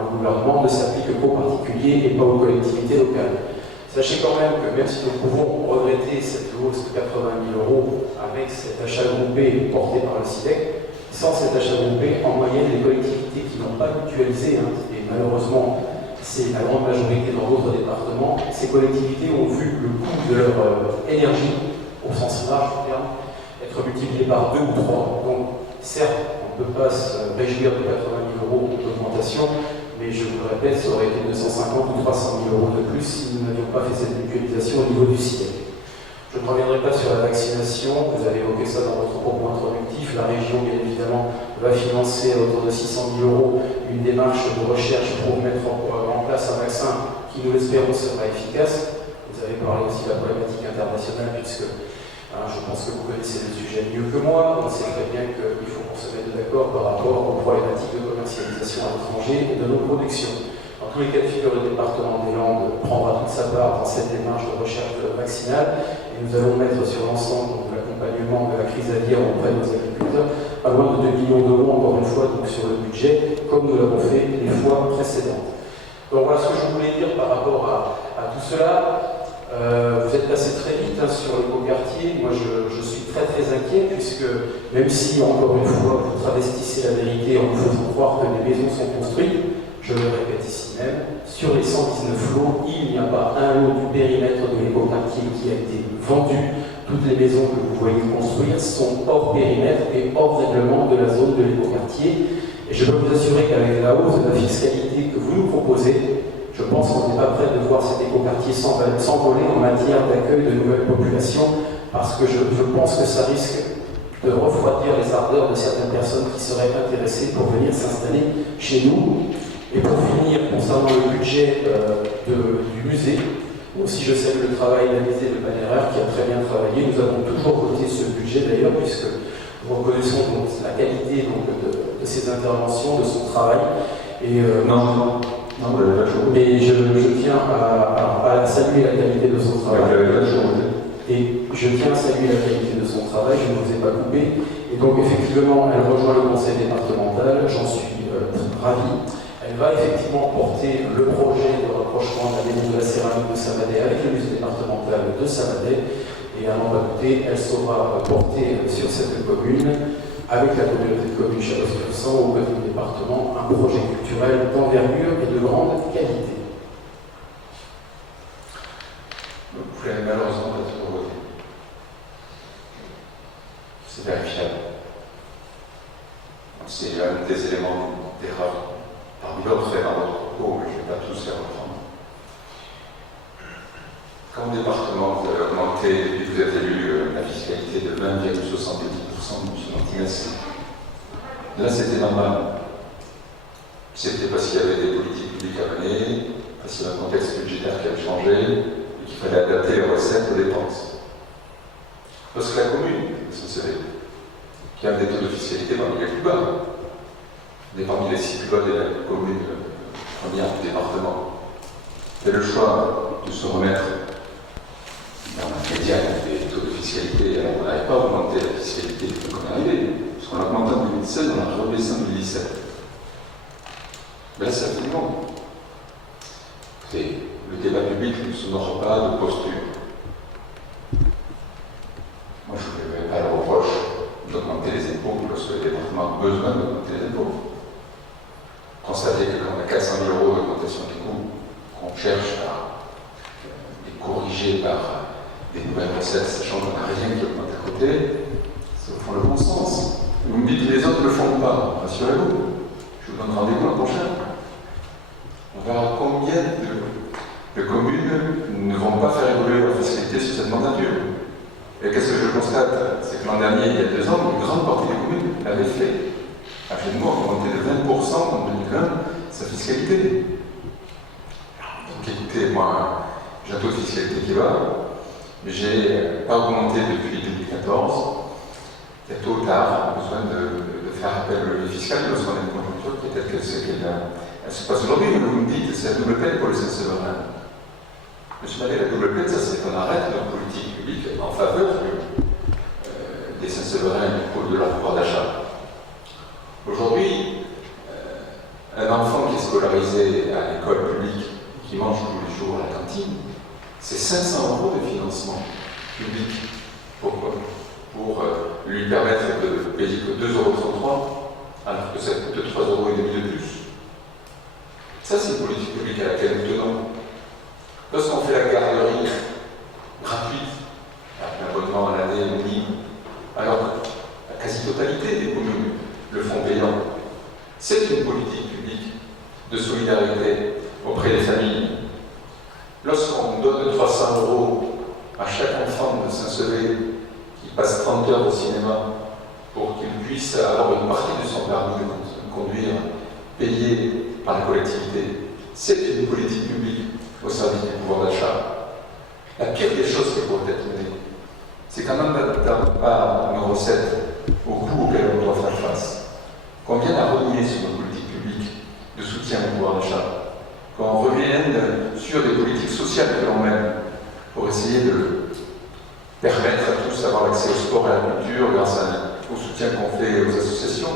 le gouvernement ne s'applique qu'aux particuliers et pas aux collectivités locales. Sachez quand même que même si nous pouvons regretter cette hausse de 80 000 euros avec cet achat groupé porté par le SIDEC, sans cet achat groupé, en moyenne, les collectivités qui n'ont pas mutualisé, et malheureusement c'est la grande majorité dans d'autres départements, ces collectivités ont vu le coût de leur énergie, au sens large du terme, être multiplié par 2 ou 3. Donc certes, on ne peut pas se réjouir de 80 000 euros d'augmentation, mais je vous le répète, ça aurait été 250 ou 300 000 euros de plus si nous n'avions pas fait cette mutualisation au niveau du SIDEC. Je ne reviendrai pas sur la vaccination, vous avez évoqué ça dans votre propos introductif. La région, bien évidemment, va financer à autour de 600 000 euros une démarche de recherche pour mettre en place un vaccin qui, nous l'espérons, sera efficace. Vous avez parlé aussi de la problématique internationale, puisque je pense que vous connaissez le sujet mieux que moi. On sait très bien qu'il faut qu'on se mette d'accord par rapport aux problématiques de commercialisation à l'étranger et de nos productions. Dans tous les cas de figure, le département des Landes prendra toute sa part dans cette démarche de recherche vaccinale et nous allons mettre sur l'ensemble de l'accompagnement de la crise aviaire auprès de nos agriculteurs pas loin de 2 millions d'euros, encore une fois, donc sur le budget, comme nous l'avons fait les fois précédentes. Donc voilà ce que je voulais dire par rapport à tout cela. Vous êtes passé très vite sur l'écoquartier. Moi, je suis très très inquiet puisque même si, encore une fois, vous travestissez la vérité en nous faisant croire que les maisons sont construites, je le répète ici même, sur les 119 lots, il n'y a pas un lot du périmètre de l'écoquartier qui a été vendu. Toutes les maisons que vous voyez construire sont hors périmètre et hors règlement de la zone de l'écoquartier. Et je peux vous assurer qu'avec la hausse de la fiscalité que vous nous proposez, je pense qu'on n'est pas prêt de voir cet écoquartier s'envoler en matière d'accueil de nouvelles populations, parce que je pense que ça risque de refroidir les ardeurs de certaines personnes qui seraient intéressées pour venir s'installer chez nous. Et pour finir, concernant le budget du musée, aussi je salue le travail d'Alizé de Panéraire qui a très bien travaillé. Nous avons toujours voté ce budget d'ailleurs, puisque nous reconnaissons donc la qualité donc, de ses interventions, de son travail. Et, mais je tiens à saluer la qualité de son travail. Et je tiens à saluer la qualité de son travail, je ne vous ai pas coupé. Et donc effectivement, elle rejoint le conseil départemental, j'en suis ravi. Elle va effectivement porter le projet de rapprochement de la maison de la céramique de Saint-Madé avec le musée départemental de Saint-Madé. Et à n'en pas douter, elle saura porter sur cette commune, avec la communauté de communes Chalosse-Crescent, au côté du département, un projet culturel d'envergure et de grande qualité. Vous pouvez malheureusement pas trop voter. C'est vérifiable. C'est un des éléments d'erreur. Parmi d'autres faits dans votre propos, mais je ne vais pas tous les reprendre. Quand au département, vous avez augmenté, depuis que vous êtes élu, la fiscalité de 20,70%, M. Martinez, là c'était normal. C'était parce qu'il y avait des politiques publiques à mener, parce qu'il y avait un contexte budgétaire qui avait changé, et qu'il fallait adapter les recettes aux dépenses. Parce que la commune, vous savez, qui a des taux de fiscalité parmi les plus bas, parmi les 6 plus bas des communes premières du département, fait le choix de se remettre dans la médiane des taux de fiscalité, alors on n'avait pas augmenté la fiscalité depuis qu'on est arrivé, parce qu'on l'a augmenté en 2016, on l'a rebaissé en 2017. Mais là, c'est absolument. Le débat public ne s'honore pas de posture. Moi, je ne fais pas le reproche d'augmenter les impôts parce que le département a besoin d'augmenter les impôts. Constater que quand on a 400 000 euros d'augmentation des coûts, qu'on cherche à les corriger par des nouvelles recettes, sachant qu'on n'a rien qui augmente à côté, ça vous font le bon sens. Vous me dites que les autres ne le font pas, rassurez-vous. Je vous donne rendez-vous l'an prochain. On verra combien de communes ne vont pas faire évoluer leur fiscalité sur cette mandature. Et qu'est-ce que je constate? C'est que l'an dernier, il y a 2 ans, une grande partie des communes l'avaient fait. Actuellement, on a augmenté de 20% en 2020 sa fiscalité. Donc écoutez, moi, j'ai un taux de fiscalité qui va, mais j'ai pas augmenté depuis 2014. Et tôt ou tard, on a besoin de faire appel au levier fiscal parce qu'on a une conjoncture qui est telle qu'elle se passe aujourd'hui. Mais vous me dites, c'est la double peine pour les Saint-Séverin. Monsieur Mallet, la double peine, ça c'est qu'on arrête notre politique publique en faveur des les Saint-Séverins du coup de leur pouvoir d'achat. Aujourd'hui, un enfant qui est scolarisé à l'école publique, qui mange tous les jours à la cantine, c'est 500 € de financement public. Pourquoi? Pour lui permettre de payer que 2,33 €, alors que ça coûte 3,5 € de plus. Ça, c'est une politique publique à laquelle nous tenons. Lorsqu'on fait la garderie gratuite, avec un abonnement à l'année minime, alors que la quasi-totalité des communes le font payant, c'est une politique publique de solidarité auprès des familles. Lorsqu'on donne 300 € à chaque enfant de Saint-Sevé qui passe 30 heures au cinéma pour qu'il puisse avoir une partie de son permis de conduire payé par la collectivité, c'est une politique publique au service du pouvoir d'achat. La pire des choses qui pourraient être menées, c'est quand même n'adaptant pas nos recettes aux coûts auxquels on doit faire face, qu'on vienne à renier sur nos politiques publiques de soutien au pouvoir d'achat, qu'on revienne sur des politiques sociales que l'on mène pour essayer de permettre à tous d'avoir l'accès au sport et à la culture grâce au soutien qu'on fait aux associations.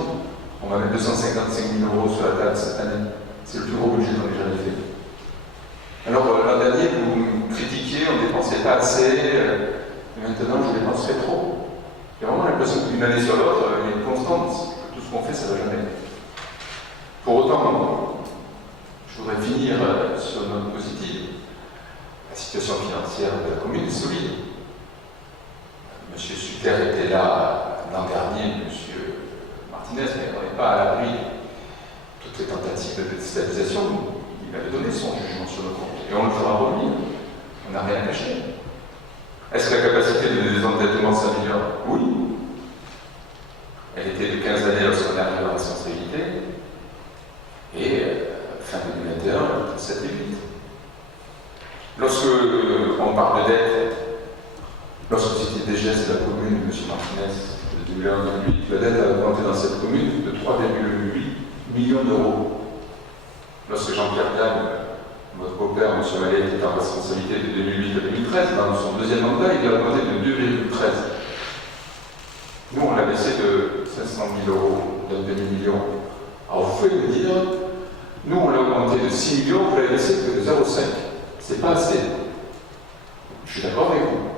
On va mettre 255 000 € sur la table cette année. C'est le plus gros budget qu'on ait jamais fait. Alors l'an dernier, vous me critiquiez, on ne dépensait pas assez, et maintenant je dépenserai trop. J'ai vraiment l'impression qu'une année sur l'autre, il y a une constance. Tout ce qu'on fait, ça ne va jamais. Pour autant, je voudrais finir sur une note positive. La situation financière de la commune est solide. Monsieur Sutter était là l'an dernier, Monsieur Martinez, mais on n'est pas à l'abri de toutes les tentatives de déstabilisation. Il avait donné son jugement sur le compte. Et on le fera revenir. On n'a rien caché. Est-ce que la capacité de désendettement s'améliore? Oui. Elle était de 15 années lorsqu'on est arrivé à la responsabilité. Et fin 2021, 7 et 8. Lorsque on parle de dette, lorsque c'était DGS de la commune, M. Martinez, de 2001 à 2008, la dette a augmenté dans cette commune de 3,8 millions d'euros. Lorsque Jean-Pierre Gagne, votre beau-père, M. Mallet, était en responsabilité de 2008 à 2013, dans son deuxième mandat, il a augmenté de 2,13. Nous, on l'a baissé de 500 000 € d'un demi-million. Alors vous pouvez me dire, nous, on l'a augmenté de 6 millions, vous l'avez baissé que de 0,5. C'est pas assez. Je suis d'accord avec vous.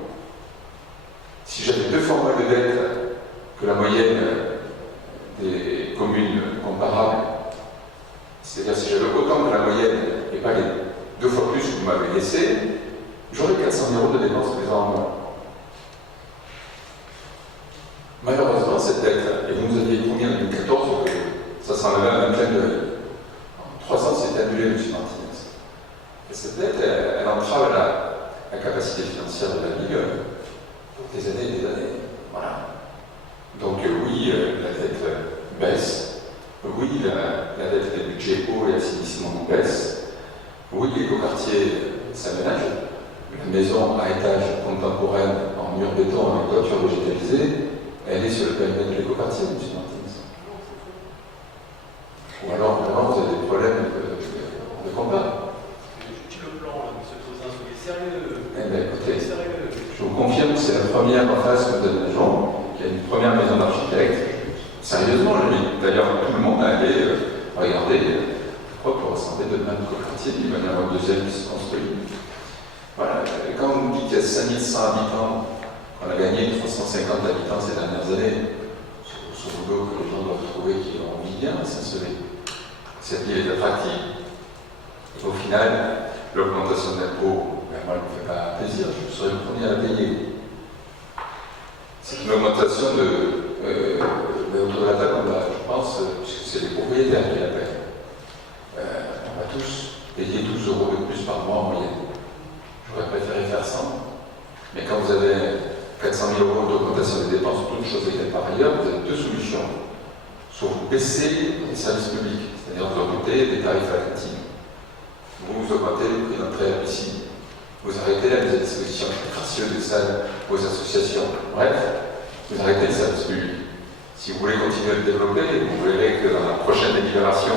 Si j'avais deux formules de dette que la moyenne des communes comparables, c'est-à-dire si j'avais autant que la moyenne et pas les 2 fois plus que vous m'avez laissé, j'aurais 400 000 € de dépenses présentes en moins. Malheureusement, cette dette, et vous nous aviez promis en 2014 que ça s'enlevait à un clin d'œil. En 3 ans, c'est annulé, M. Martinez. Et cette dette, elle entrave la capacité financière de la Ligue pour des années et des années. Voilà. Donc oui, la dette baisse. Oui, la dette des budgets eau et assainissement baisse. Oui, l'écoquartier s'aménage. La maison à étage contemporaine en mur béton avec toiture végétalisée, elle est sur le périmètre de l'écoquartier, M. Martinez. Ou alors, vraiment, vous avez des problèmes de combat. Le plan, là, M. Tozin, soyez sérieux. Eh bien, écoutez, Sérieux. je vous confirme que c'est la première phase que nous aménageons, qu'il y a une première maison d'architecte. Sérieusement, d'ailleurs, tout le monde a allé regarder quoi pour ressembler de même qu'au quartier, il va y avoir un deuxième qui se construit. Voilà, et quand on dit qu'il y a 5100 habitants, qu'on a gagné 350 habitants ces dernières années, c'est grosso modo que les gens doivent trouver qu'ils ont envie bien à Saint-Sevé. Cette ville est attractive. Et au final, l'augmentation de l'impôt, ben, moi, elle ne me fait pas plaisir, je serai le premier à la payer. C'est une augmentation mais autour de la table, je pense, puisque c'est les propriétaires qui la paient. On va tous payer 12 € de plus par mois en moyenne. J'aurais préféré faire 100. Mais quand vous avez 400 000 € d'augmentation des dépenses, toutes choses égales par ailleurs, vous avez 2 solutions. Soit vous baissez les services publics, c'est-à-dire vous augmentez les tarifs à la cantine. Vous augmentez le prix d'entrée à la piscine. Vous arrêtez la mise à disposition gracieuse des salles aux associations. Bref, vous arrêtez les services publics. Si vous voulez continuer de développer, vous verrez que dans la prochaine délibération,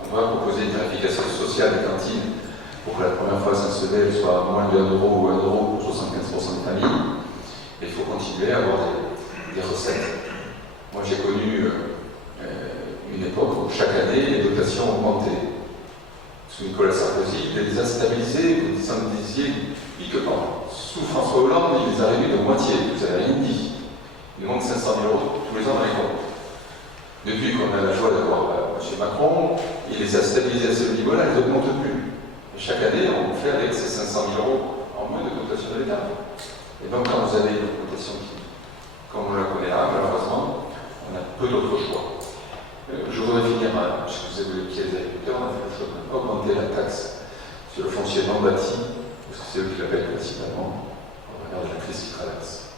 on va proposer une tarification sociale des cantines pour que la première fois Saint-Sevé soit à moins de 1 € ou 1 € pour 75% des familles. Et il faut continuer à avoir des recettes. Moi, j'ai connu une époque où chaque année, les dotations augmentaient. Sous Nicolas Sarkozy, il les a stabilisées, vous disiez piquement. Sous François Hollande, il les a réduits de moitié, vous n'avez rien dit. Il manque 500 000 € tous les ans dans les comptes. Depuis qu'on a la joie d'avoir M. Macron, il les a stabilisées à ce niveau-là, elles n'augmentent plus. Et chaque année, on fait avec ces 500 000 € en moins de dotation de l'État. Et donc, quand vous avez une dotation qui, comme on la connaît là, malheureusement, on a peu d'autres choix. Je voudrais finir, je vous ai vu les pieds des agriculteurs, on a fait le choix d'augmenter la taxe sur le foncier non bâti, parce que c'est eux qui l'appellent principalement, on regarde la crise qui traverse.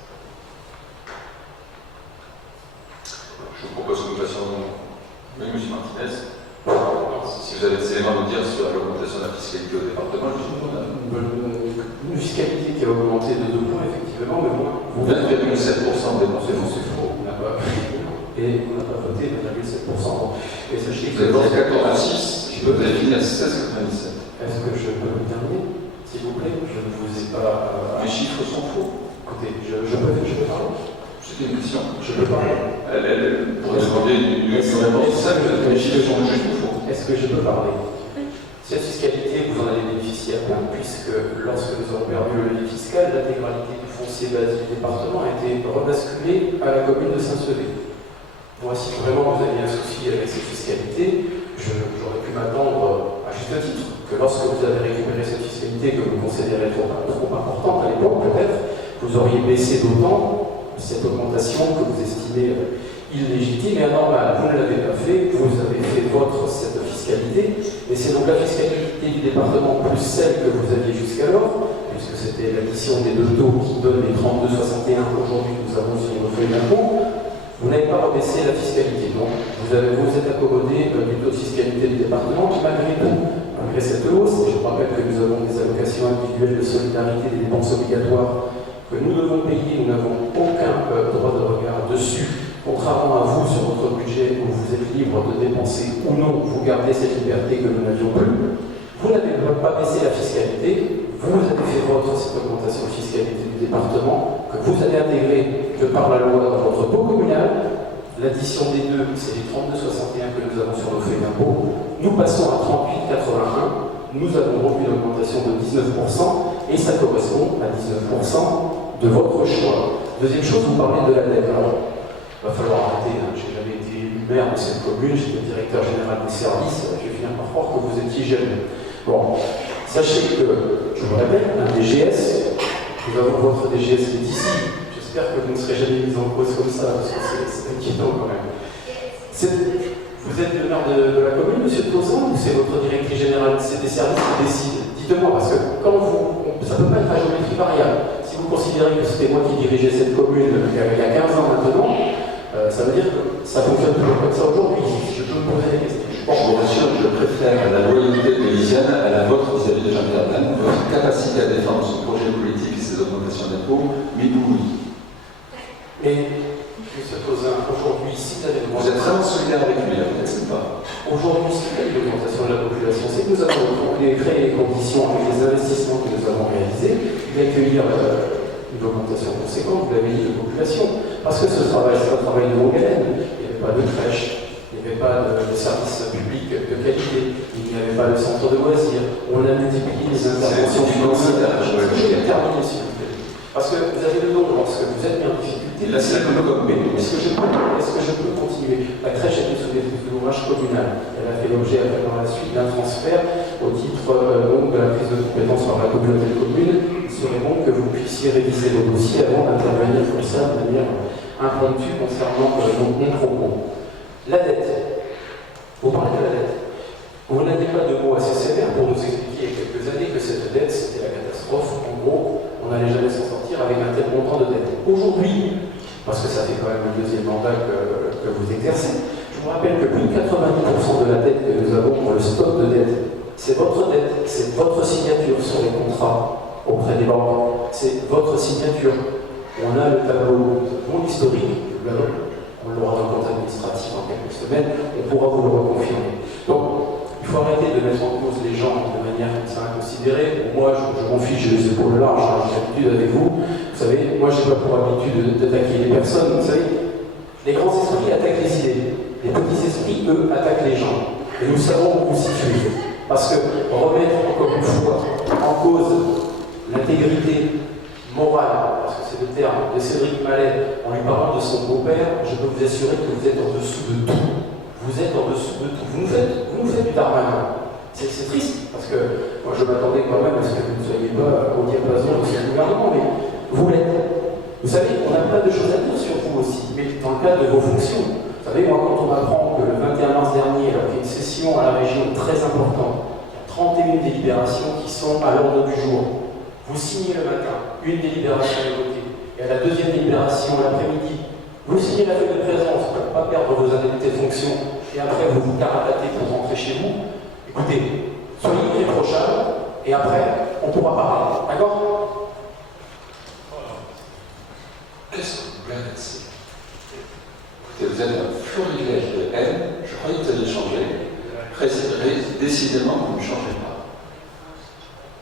Je vous propose que nous passions. Oui, M. Martinez. Si vous avez des éléments à nous dire sur l'augmentation de la fiscalité au département, je vous demande. Une fiscalité qui a augmenté de 2 points, effectivement, mais moi. 20,7% des dépenses, c'est faux. Et on n'a pas voté 20,7%. Et sachez Vous que. avez voté 14,6, vous avez fini à 16,97. Est-ce que je peux vous terminer, s'il vous plaît? Je ne vous ai pas. Les chiffres sont faux. Écoutez, je peux parler. C'était une question. Je peux parler. Pour demander une réponse simple, les chiffres sont juste faux. Est-ce que je peux parler? Cette fiscalité, vous en avez bénéficié à plein, puisque lorsque nous avons perdu le levier fiscal, l'intégralité du foncier bâti du département a été rebasculée à la commune de Saint-Sevé. Moi, si vraiment vous aviez un souci avec cette fiscalité, j'aurais pu m'attendre, à juste titre, que lorsque vous avez récupéré cette fiscalité que vous considérez trop importante à l'époque, peut-être, vous auriez baissé d'autant cette augmentation que vous estimez illégitime et anormale. Vous ne l'avez pas fait, vous avez fait votre cette fiscalité, et c'est donc la fiscalité du département plus celle que vous aviez jusqu'alors, puisque c'était l'addition des 2 taux qui donne les 32,61 qu'aujourd'hui nous avons sur nos feuilles d'impôt. Vous n'avez pas rebaissé la fiscalité, non. Vous êtes accommodé du taux de fiscalité du département qui, malgré tout, malgré cette hausse, et je rappelle que nous avons des allocations individuelles de solidarité, des dépenses obligatoires que nous devons payer, nous n'avons aucun droit de regard dessus, contrairement à vous sur votre budget où vous êtes libre de dépenser ou non, vous gardez cette liberté que nous n'avions plus. Vous n'avez pas baissé la fiscalité, vous avez fait votre cette augmentation de fiscalité du département, que vous avez intégré de par la loi dans votre pot communal. L'addition des deux, c'est les 32,61 que nous avons sur nos feuilles d'impôt. Nous passons à 38,81. Nous avons donc une augmentation de 19% et ça correspond à 19% de votre choix. Deuxième chose, vous parlez de la dette. Alors, il va falloir arrêter. J'ai jamais été élu maire de cette commune, j'étais directeur général des services. Je vais finir par croire que vous étiez jeune. Bon, sachez que, je vous rappelle, un DGS, nous avons votre DGS qui est ici. J'espère que vous ne serez jamais mis en cause comme ça, parce que c'est inquiétant quand même. Vous êtes le maire de la commune, monsieur Tozan, ou c'est votre directrice générale? C'est des services qui décident. Dites-moi, parce que quand ça ne peut pas être à géométrie variable. Si vous considérez que c'était moi qui dirigeais cette commune il y a 15 ans maintenant, ça veut dire que ça fonctionne toujours comme ça aujourd'hui. Je peux me poser des questions. Bon, bien sûr, je préfère la loyauté de Lisiane à la vôtre vis-à-vis de Jean-Pierre Dain. Votre capacité à défendre son projet politique et ses augmentations d'impôts, mais oui. Mais, M. Tozan, aujourd'hui, si vous avez Vous êtes vraiment solidaire avec lui, n'est-ce pas? Aujourd'hui, si vous avez l'augmentation de la population, c'est que nous avons créé les conditions avec les investissements que nous avons réalisés d'accueillir une augmentation conséquente, vous l'avez dit, de population. Parce que ce travail, c'est un travail de longue haleine. Il n'y avait pas de crèche. Il n'y avait pas de service public de qualité, il n'y avait pas de centre de loisirs, on a multiplié les interventions financières. Je vais terminer, s'il vous plaît. Parce que vous avez le don, lorsque vous êtes mis en difficulté, là c'est un peu comme est-ce que je peux continuer? La crèche était sous l'ouvrage communal. Elle a fait l'objet dans la suite d'un transfert au titre de la prise de compétence par la communauté de communes. Il serait bon que vous puissiez réviser vos dossiers avant d'intervenir comme ça de manière impromptue concernant mon propos. La dette. Vous parlez de la dette. Vous n'aviez pas de mots assez sévères pour nous expliquer il y a quelques années que cette dette, c'était la catastrophe. En gros, on n'allait jamais s'en sortir avec un tel montant de dette. Aujourd'hui, parce que ça fait quand même le deuxième mandat que vous exercez, je vous rappelle que plus de 90% de la dette que nous avons pour le stock de dette, c'est votre dette, c'est votre signature sur les contrats auprès des banques, c'est votre signature. On a le tableau non historique, on l'aura dans le compte administratif en quelques semaines, on pourra vous le reconfirmer. Donc, Il faut arrêter de mettre en cause les gens de manière comme ça inconsidérée. Moi, je m'en fiche, j'ai les épaules larges, j'ai l'habitude avec vous. Vous savez, moi, j'ai pas pour habitude d'attaquer les personnes. Vous savez, les grands esprits attaquent les idées. Les petits esprits, eux, attaquent les gens. Et nous savons où vous situez. Parce que remettre encore une fois en cause l'intégrité morale, parce que c'est le terme, de Cédric Mallet en lui parlant de son beau-père, je peux vous assurer que vous êtes en dessous de tout. Vous êtes en dessous de tout. Vous nous faites du Darmanin. C'est triste, parce que moi je m'attendais quand même à ce que vous ne soyez pas au diapason de ce gouvernement, mais vous l'êtes. Vous savez, on a plein de choses à dire sur vous aussi, mais dans le cadre de vos fonctions. Vous savez, moi quand on m'apprend que le 21 mars dernier, il y a une session à la région très importante, 31 délibérations qui sont à l'ordre du jour. Vous signez le matin, une délibération est votée, et à la deuxième délibération l'après-midi, vous signez la feuille de présence pour ne pas perdre vos indemnités de fonction, et après vous vous caratatez pour rentrer chez vous. Écoutez, soyez irréprochables, et après, on pourra parler. D'accord? Qu'est-ce que vous voulez là-dessus? Écoutez, vous êtes un florilège de haine, je croyais que vous alliez changer. Décidément, vous ne changez pas.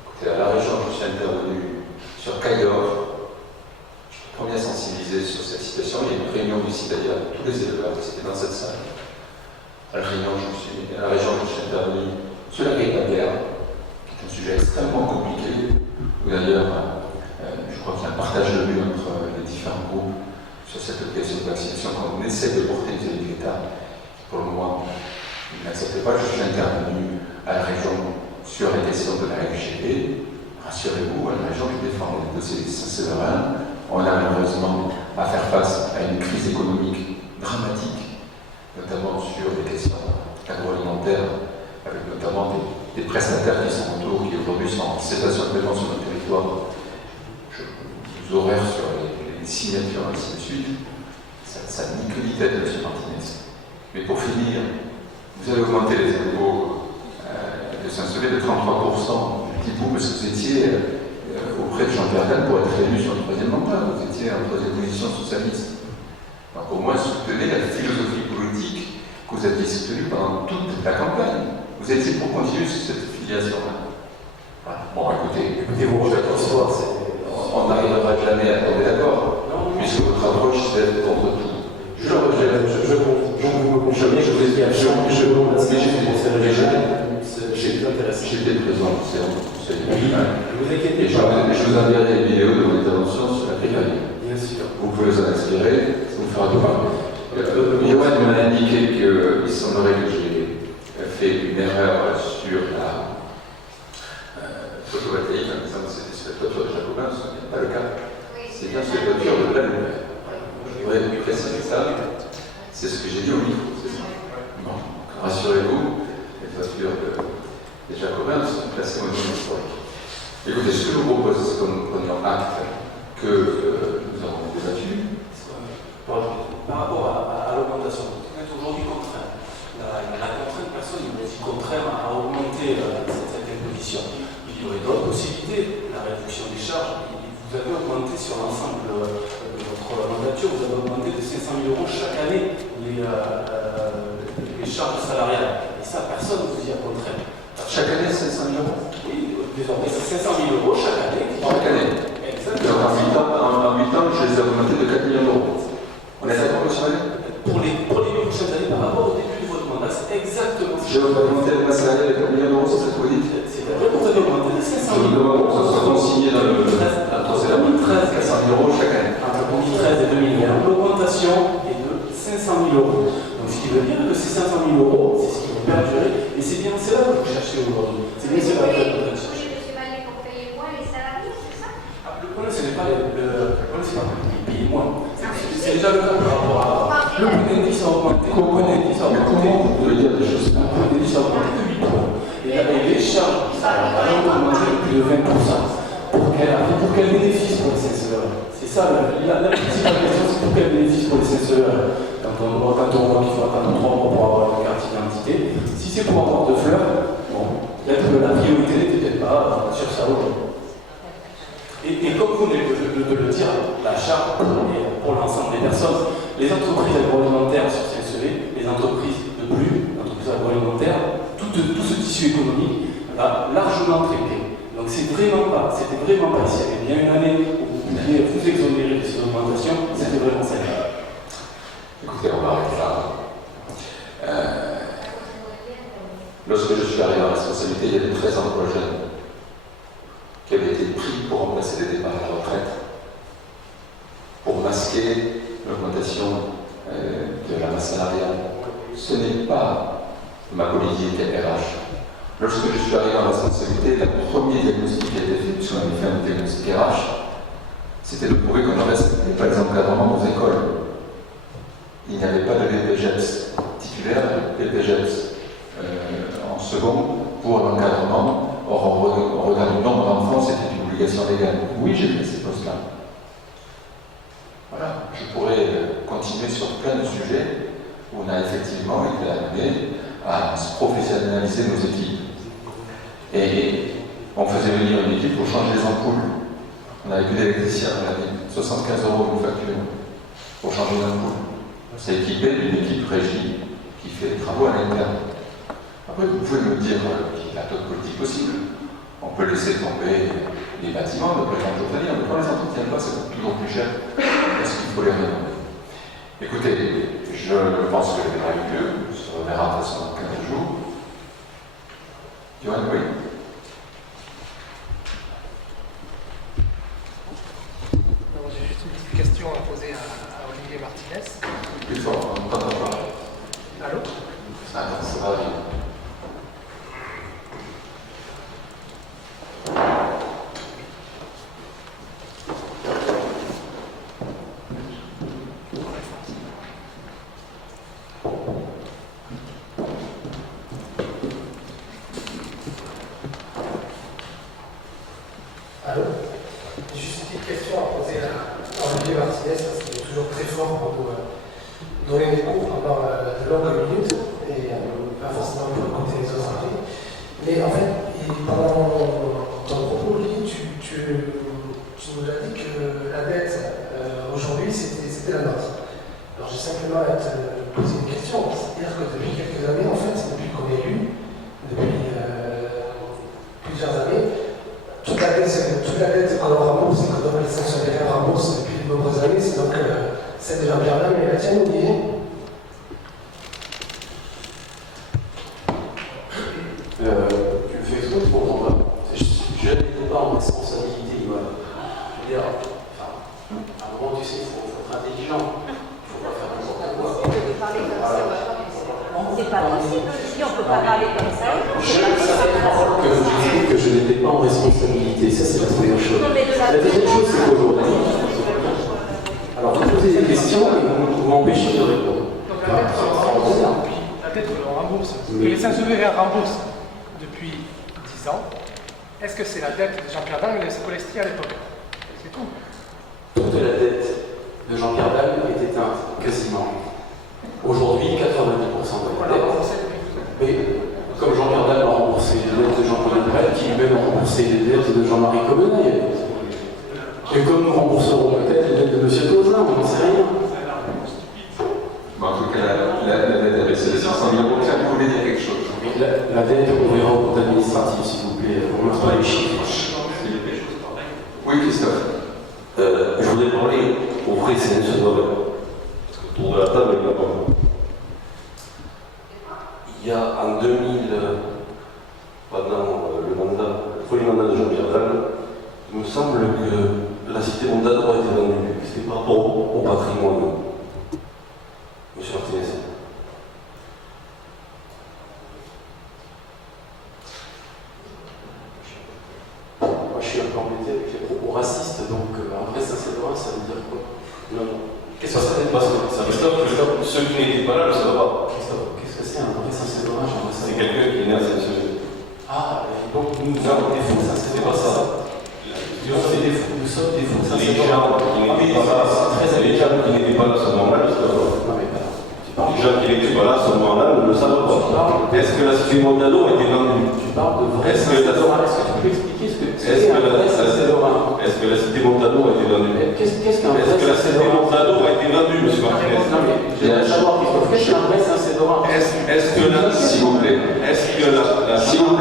Écoutez, à la région, je suis intervenu sur Caillor. Je suis bien sensibilisé sur cette situation. Il y a une réunion ici d'ailleurs de tous les éleveurs, c'était dans cette salle. À la région, je suis intervenu sur la grippe aviaire, qui est un sujet extrêmement compliqué, où d'ailleurs, je crois qu'il y a un partage de vue entre les différents groupes sur cette question de vaccination quand on essaie de porter les élus de l'État. Pour le moment, ils n'acceptent pas. Je suis intervenu à la région sur les questions de la FGP. Rassurez-vous, à la région, je défends les dossiers des Saint-Séverin. On a malheureusement à faire face à une crise économique dramatique, notamment sur les questions agroalimentaires, avec notamment des prestataires qui sont autour, qui aujourd'hui sont en cessation de paiement sur notre territoire. Les horaires sur les signatures, ainsi de suite, ça nique l'idée de M. Martinez. Mais pour finir, vous avez augmenté les impôts de Saint-Sevé de 33% du petit bout, parce que vous étiez auprès de Jean Cardin pour être élu sur le troisième mandat. Vous étiez en troisième position socialiste. Donc au moins soutenez la philosophie politique que vous aviez soutenue pendant toute la campagne. Vous étiez pour continuer sur cette filiation-là. Voilà. Bon, écoutez, Vous remettez l'histoire, on n'arrivera jamais à tomber d'accord, puisque votre approche c'est contre tout. Je vous me confirmez que vous étiez à Jean Pigeon, la CGT du Conseil régional, c'est intéressant. J'étais présent au Conseil régional. Ne vous inquiétez Et je vous enverrai des vidéos de mon intervention sur la précarité. Bien sûr. Vous pouvez vous en inspirer, ça vous fera du bien. Johan m'a indiqué qu'il semblerait que j'ai fait une erreur sur la photovoltaïque en disant que c'était sur la toiture de Jacobin, ce n'est pas le cas. C'est bien sur la toiture de la Louvain. Je voudrais préciser ça. C'est ce que j'ai dit au micro, c'est ça. Bon, rassurez-vous, les toitures des Jacobins sont placées au niveau historique. Écoutez, ce que je vous propose, c'est que nous prenions acte que nous avons débattu. Par rapport à l'augmentation, on est aujourd'hui contraint. La contrainte, personne ne dit contraire à augmenter cette imposition. Il y aurait d'autres possibilités, la réduction des charges. Vous avez augmenté sur l'ensemble de votre mandature, vous avez augmenté de 500 000 € chaque année les charges salariales. Et ça, personne ne vous y a contraint. Chaque année, 500 000 €. Oui, désormais, c'est 500 000 € chaque année. Chaque année. Exactement. En 8 ans, je les ai augmentés de 4 millions d'euros. On est d'accord, monsieur Mallet? Pour les 8 prochaines années, par rapport au début de votre mandat, c'est exactement ça. J'ai augmenté le masse salarial de 4 millions d'euros, c'est ce que vous dites? C'est vrai, vous avez augmenté de 500 000 €. Ça sera consigné dans le 2013, 400 000 € chaque année. entre 2013 et 2020, l'augmentation est de 500 000 €. Donc ce qui veut dire que ces 500 000 €, c'est ce qui va perdurer, et c'est bien là que vous cherchez aujourd'hui. C'est bien cela que vous cherchez. Pour payer moins les salariés, c'est ça? Le problème, ce n'est pas qu'ils payent moins. C'est déjà le cas par rapport à. Le point d'indice a augmenté. Le point d'indice a augmenté. Comment vous pouvez dire des choses? Le point d'indice a augmenté de 8 points. Et les charges ont augmenté de plus de 20%. Pour quel bénéfice pour les CSE? C'est ça, la principale question, c'est pour quel bénéfice pour les CSE? Quand on voit qu'il faut attendre 3 mois pour avoir une carte d'identité, si c'est pour avoir de fleurs, bon, peut-être que la priorité n'était peut-être pas sur ça aujourd'hui. Et comme vous venez de le dire, la charge est pour l'ensemble des personnes. Les entreprises agroalimentaires sur CSE, les entreprises de plus, les entreprises agroalimentaires, tout ce tissu économique va largement trinquer. Donc c'était vraiment pas, s'il y avait bien une année où vous pouviez vous exonérer de ces augmentations, c'était vraiment ça. Écoutez, on va arrêter là. Lorsque je suis arrivé en responsabilité, il y avait 13 emplois jeunes qui avaient été pris pour remplacer les départs à la retraite, pour masquer l'augmentation de la masse salariale. Ce n'est pas ma politique RH. Lorsque je suis arrivé en responsabilité, le premier diagnostic qui a été fait, puisqu'on avait fait un diagnostic RH, c'était de prouver qu'on ne respectait pas les encadrements aux écoles. Il n'y avait pas de VPGEPS titulaire, de VPGEPS en second pour l'encadrement. Or, on regarde le nombre d'enfants, c'était une obligation légale. Oui, j'ai fait ces postes-là. Voilà, je pourrais continuer sur plein de sujets où on a effectivement été amené à se professionnaliser nos équipes. Et on faisait venir une équipe pour changer les ampoules. On n'avait plus d'électricien, on avait 75 € de facture pour changer les ampoules. C'est équipé d'une équipe régie qui fait des travaux à l'interne. Après, vous pouvez me dire qu'il y a d'autres politiques possibles. On peut laisser tomber les bâtiments, on peut les entretenir, mais quand on ne les entretient pas, ça coûte toujours plus cher. Est-ce qu'il faut les rénover? Écoutez, je pense que le débat a eu lieu, on se reverra de toute façon dans 15 jours. Johan, oui. J'ai juste une petite question à poser à Olivier Martinez. Plus fort, on ne t'entend pas. Allô? Attends, ça va bien. Allô? Juste une petite question à poser à Olivier Martinez, parce qu'il est toujours très fort pour nous donner des cours pendant de longues minutes, et pas forcément pour écouter les autres avis. Mais en fait, pendant ton propos, Olivier, tu nous as dit que la dette aujourd'hui c'était la nôtre. Alors j'ai simplement à te poser une question, c'est-à-dire que depuis quelques années, en fait, depuis qu'on est élu, depuis plusieurs années, toute la dette qu'on rembourse, et que donc les sanctionnaires remboursent depuis de nombreuses années, c'est donc celle de Jean-Pierre Lame et la tienne, Olivier. Tu le fais exprès pour moi. Je n'étais pas en responsabilité, Johan. Je veux dire, enfin, à un moment, tu sais, il faut être intelligent. Il ne faut pas faire n'importe quoi. C'est pas possible, si on ne peut pas parler comme ça. Que je n'étais pas en responsabilité, ça c'est la première chose. La deuxième chose, c'est qu'aujourd'hui, alors vous posez des questions et vous m'empêchez de répondre. La dette que l'on rembourse, que les sanctionnaires remboursent depuis 10 ans, est-ce que c'est la dette de Jean-Pierre Dalle et de Scolesti à l'époque? C'est tout. Toute la dette de Jean-Pierre Dalle est éteinte, quasiment. Aujourd'hui, 90% de la dette. Mais comme Jean-Pierre Dalle a remboursé les dettes de Jean-Paul Brel, qui lui-même a remboursé les dettes de Jean-Marie Comenaille. Et comme nous rembourserons peut-être les dettes de M. Tozin, on n'en sait rien. Bon, en tout cas, la dette avait 500 000 €. Tiens, vous voulez dire quelque chose? La dette, on verra au compte administratif, s'il vous plaît. On ne pas les chiffres. Oui, Christophe. Je voudrais parler au vrai sénateur, parce que autour de la table, il n'y en a pas beaucoup. Il y a en 2000, pendant le premier mandat de Jean-Pierre Dalle, il me semble que la cité Mondador a été vendue. C'était par rapport au patrimoine. Monsieur Martinez. Moi, je suis un peu embêté avec les propos racistes, donc un vrai Saint-Séverin, ça veut dire quoi? Non. Qu'est-ce que ça veut dire? Ceux qui n'étaient pas là ne le savent pas. Qu'est-ce que c'est un vrai Saint-Séverin? C'est quelqu'un qui est né à Saint-Séverin. Ah, et donc nous sommes des faux Saint-Séverin. C'est pas ça. Nous sommes des faux Les Saint-Séverin. gens qui n'étaient pas là à ce moment-là, ne le savent pas. Non, mais Les gens qui n'étaient pas là à ce moment-là ne le savent pas. Est-ce que la cité Mondador a été vendue? tu parles de vrai Est-ce que Saint-Séverin. Est-ce que tu peux expliquer ce que Est-ce c'est un vrai Saint-Séverin? que la cité Mondador a été vendue? Qu'est-ce qu'un vrai Est-ce que la cité Saint-Séverin? Mondador a été vendue, monsieur Martinez? Non, mais j'aimerais savoir, qu'est-ce qu'un vrai Saint-Séverin? Est-ce que la... S'il vous plaît. Est-ce que la... S'il vous plaît.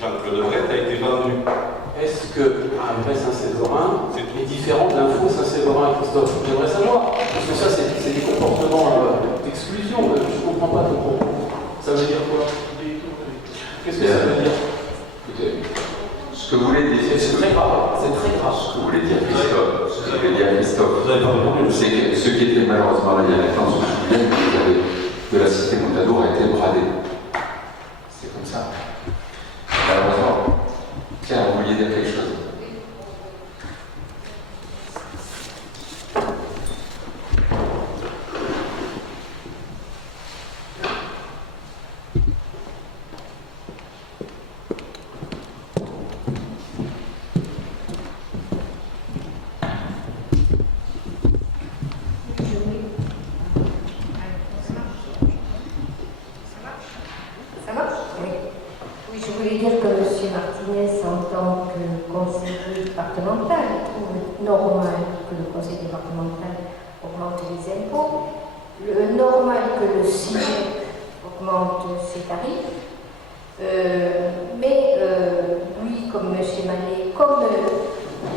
Jean-Claude Brett a été vendu. Est-ce qu'un vrai Saint-Séverin est différent d'un faux Saint-Séverin, Christophe? J'aimerais savoir. Parce que ça, c'est des comportements d'exclusion. Je ne comprends pas ton propos. Ça veut dire quoi? Qu'est-ce que ça veut dire? Écoutez, ce que vous voulez dire, C'est très grave. C'est très grave. ce que vous voulez dire, Christophe, ce que vous voulez dire, Christophe, c'est que ce qui était malheureusement là il y a longtemps, on se souvient que la cité Montadour a été bradée. C'est comme ça. Malheureusement. Tiens, vous vouliez dire quelque chose? Ça marche? Oui. Oui, je voulais dire que M. Martinez, en tant que conseiller départemental, trouve normal que le conseil départemental augmente les impôts, normal que le CIEP augmente ses tarifs, mais lui, comme M. Manet, comme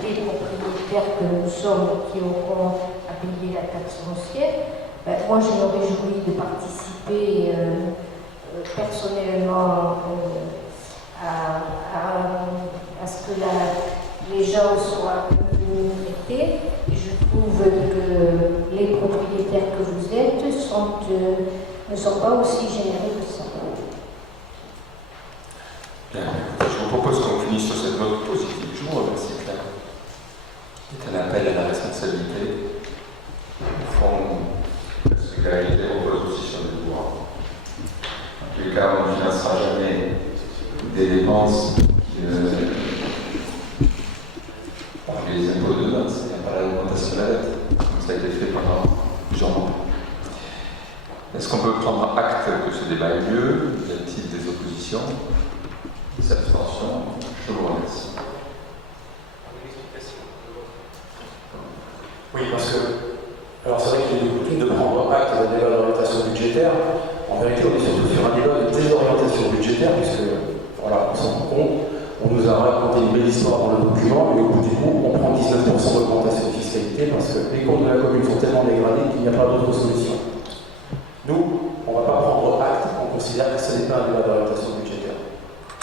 les propriétaires que nous sommes qui auront à payer la taxe foncière, moi je me réjouis de participer personnellement à ce que les gens soient mieux traités. Et je trouve que les propriétaires que vous êtes ne sont pas aussi généreux que ça. Bien, je vous propose qu'on finisse sur cette note positive. Je vous remercie, Claire. C'est un appel à la responsabilité. Au fond, la solidarité repose aussi sur des pouvoirs. En tous les cas, on ne financera jamais des dépenses par les impôts de demain, c'est pas l'augmentation de la dette, comme ça a été fait pendant plusieurs mois. Est-ce qu'on peut prendre acte que ce débat ait lieu? Y a-t-il des oppositions? Des abstentions? Je vous remercie. Oui, parce que, alors c'est vrai qu'il est coutume de prendre acte d'un débat d'orientation budgétaire. En vérité, on est surtout sur un débat de désorientation budgétaire, puisque, voilà, on s'en rend compte, on nous a raconté une belle histoire dans le document, et au bout du compte, on prend 19% d'augmentation de fiscalité, parce que les comptes de la commune sont tellement dégradés qu'il n'y a pas d'autre solution. Nous, on ne va pas prendre acte, on considère que ce n'est pas un débat d'orientation budgétaire.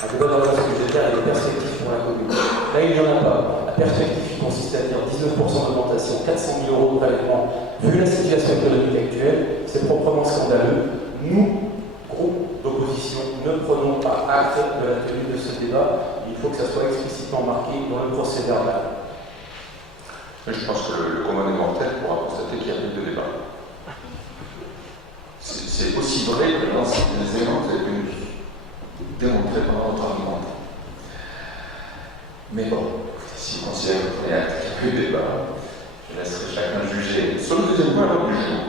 Un débat d'orientation budgétaire a des perspectives pour la commune. Là, il n'y en a pas. La perspective qui consiste à dire 19% d'augmentation, 400 000 euros de prélèvement, vu la situation économique actuelle, c'est proprement scandaleux. Nous, groupe d'opposition, ne prenons pas acte de la tenue de ce débat. Il faut que ça soit explicitement marqué dans le procès verbal. Je pense que le commun des mortels pourra constater qu'il y a eu de débat. C'est aussi vrai que l'ensemble des éléments que vous avez pu nous démontrer pendant votre argumentaire. Mais bon, si vous considérez que vous prenez acte qu'il y a eu débat, je laisserai chacun juger. Sur le deuxième point, l'heure du jour.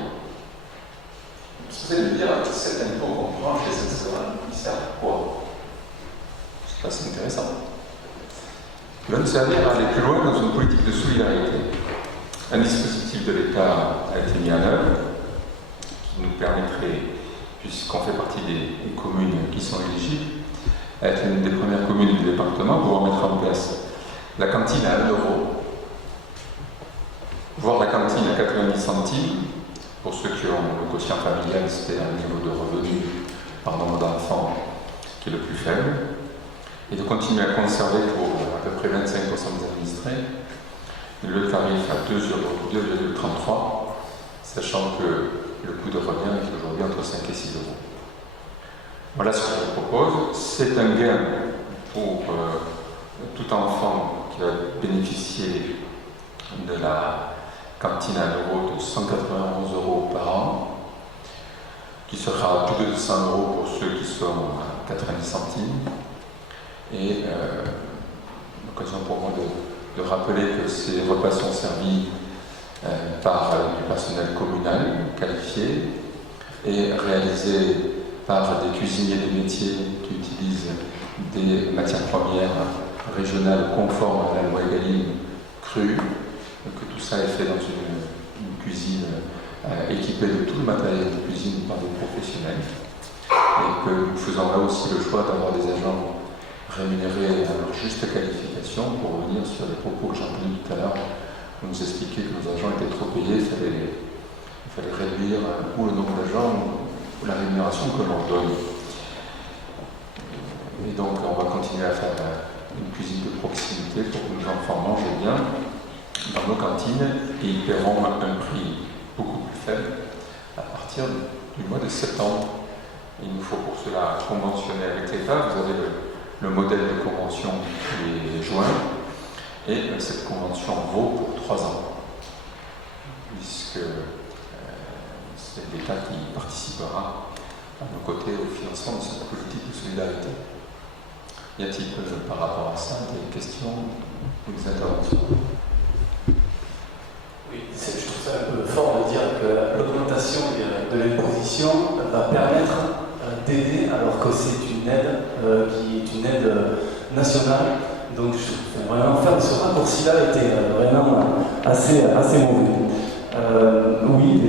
Vous allez me dire, cet impôt qu'on prend chez Saint-Séverin, il sert à quoi? C'est assez intéressant. Il va nous servir à aller plus loin dans une politique de solidarité. Un dispositif de l'État a été mis en œuvre qui nous permettrait, puisqu'on fait partie des communes qui sont éligibles, à être une des premières communes du département pour mettre en place la cantine à 1 €, voire la cantine à 90 centimes, pour ceux qui ont le quotient familial, c'est-à-dire un niveau de revenu par nombre d'enfants qui est le plus faible, et de continuer à conserver pour à peu près 25% des administrés le tarif à 2,33 €, sachant que le coût de revient est aujourd'hui entre 5 et 6 €. Voilà ce que je vous propose. C'est un gain pour tout enfant qui va bénéficier de la cantine à 1 € de 191 € par an, qui sera plus de 100 € pour ceux qui sont à 90 centimes. Et l'occasion pour moi de rappeler que ces repas sont servis par du personnel communal qualifié et réalisés par des cuisiniers de métier qui utilisent des matières premières régionales conformes à la loi Egalim crue, que tout ça est fait dans une cuisine équipée de tout le matériel de cuisine par des professionnels, et que nous faisons là aussi le choix d'avoir des agents rémunérés à leur juste qualification, pour revenir sur les propos que j'ai tenus tout à l'heure, où nous expliquait que nos agents étaient trop payés, il fallait réduire ou le nombre d'agents ou la rémunération que l'on donne. Et donc on va continuer à faire une cuisine de proximité pour que nos enfants mangent bien dans nos cantines et ils paieront un prix beaucoup plus faible à partir du mois de septembre. Il nous faut pour cela conventionner avec l'État. Vous avez le modèle de convention qui est juin et cette convention vaut pour 3 ans puisque c'est l'État qui participera à nos côtés au financement de cette politique de solidarité. Y a-t-il par rapport à ça des questions ou des interventions? Oui, je trouve ça un peu fort de dire que l'augmentation de l'imposition va permettre d'aider alors que c'est une aide qui est une aide nationale. Donc vraiment faire ce raccourci-là était vraiment assez mauvais. Oui,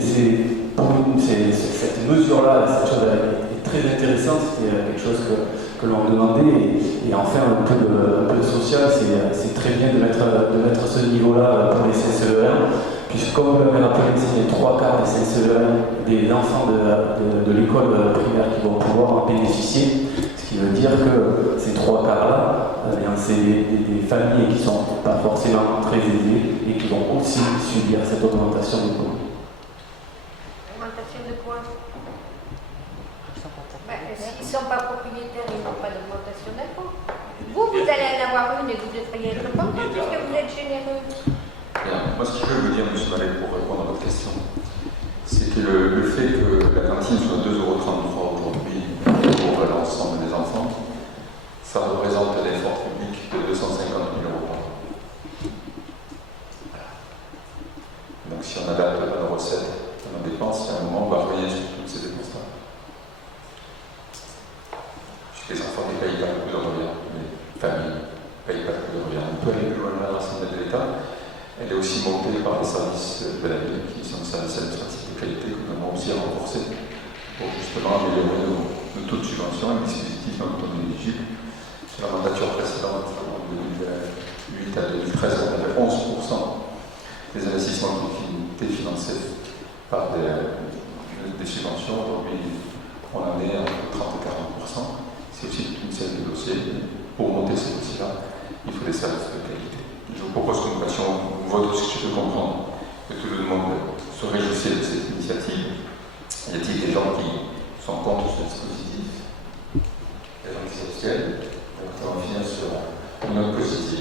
cette mesure-là, cette chose est très intéressante, c'était quelque chose que l'on demandait et en faire un peu de social, c'est très bien de mettre ce niveau-là pour les CCE1, puisque comme vous l'avez rappelé, c'est les 3/4 des CCE1 des enfants de l'école primaire qui vont pouvoir en bénéficier, ce qui veut dire que ces 3/4-là, c'est des familles qui ne sont pas forcément très aisées et qui vont aussi subir cette augmentation des coûts. Augmentation de quoi? S'ils ne sont pas propriétaires, ils n'ont pas d'augmentation d'impôt. Vous allez en avoir une et vous devriez être content puisque vous êtes généreux. Bien. Moi, ce que je veux vous dire, M. Mallet, pour répondre à votre question, c'est que le fait que la cantine soit 2,33 € aujourd'hui pour l'ensemble des enfants, ça représente un effort public de 250 000 € par an. Donc si on adapte nos recettes à nos dépenses, à un moment, on va revenir sur toutes ces dépenses-là. Les enfants ne payent pas le coût de revient, les familles ne payent pas le coût de revient. On peut aller plus loin dans l'ensemble de l'État. Elle est aussi montée par les services de la ville, qui sont des services administratifs de qualité que nous avons aussi renforcés pour justement améliorer nos taux de subvention et le dispositif dont on est éligible. Sur la mandature précédente, en 2008 à 2013, on avait 11% des investissements qui étaient financés par des subventions. Aujourd'hui, on en est entre 30 et 40%. C'est aussi toute une série de dossiers. Pour monter ces dossiers-là, il faut des services de qualité. Je vous propose que nous passions votre, si je peux comprendre, que tout le monde se réjouissait de cette initiative. Y a-t-il des gens qui sont contre ce dispositif? Des gens qui s'abstiennent? On va finir sur une note positive.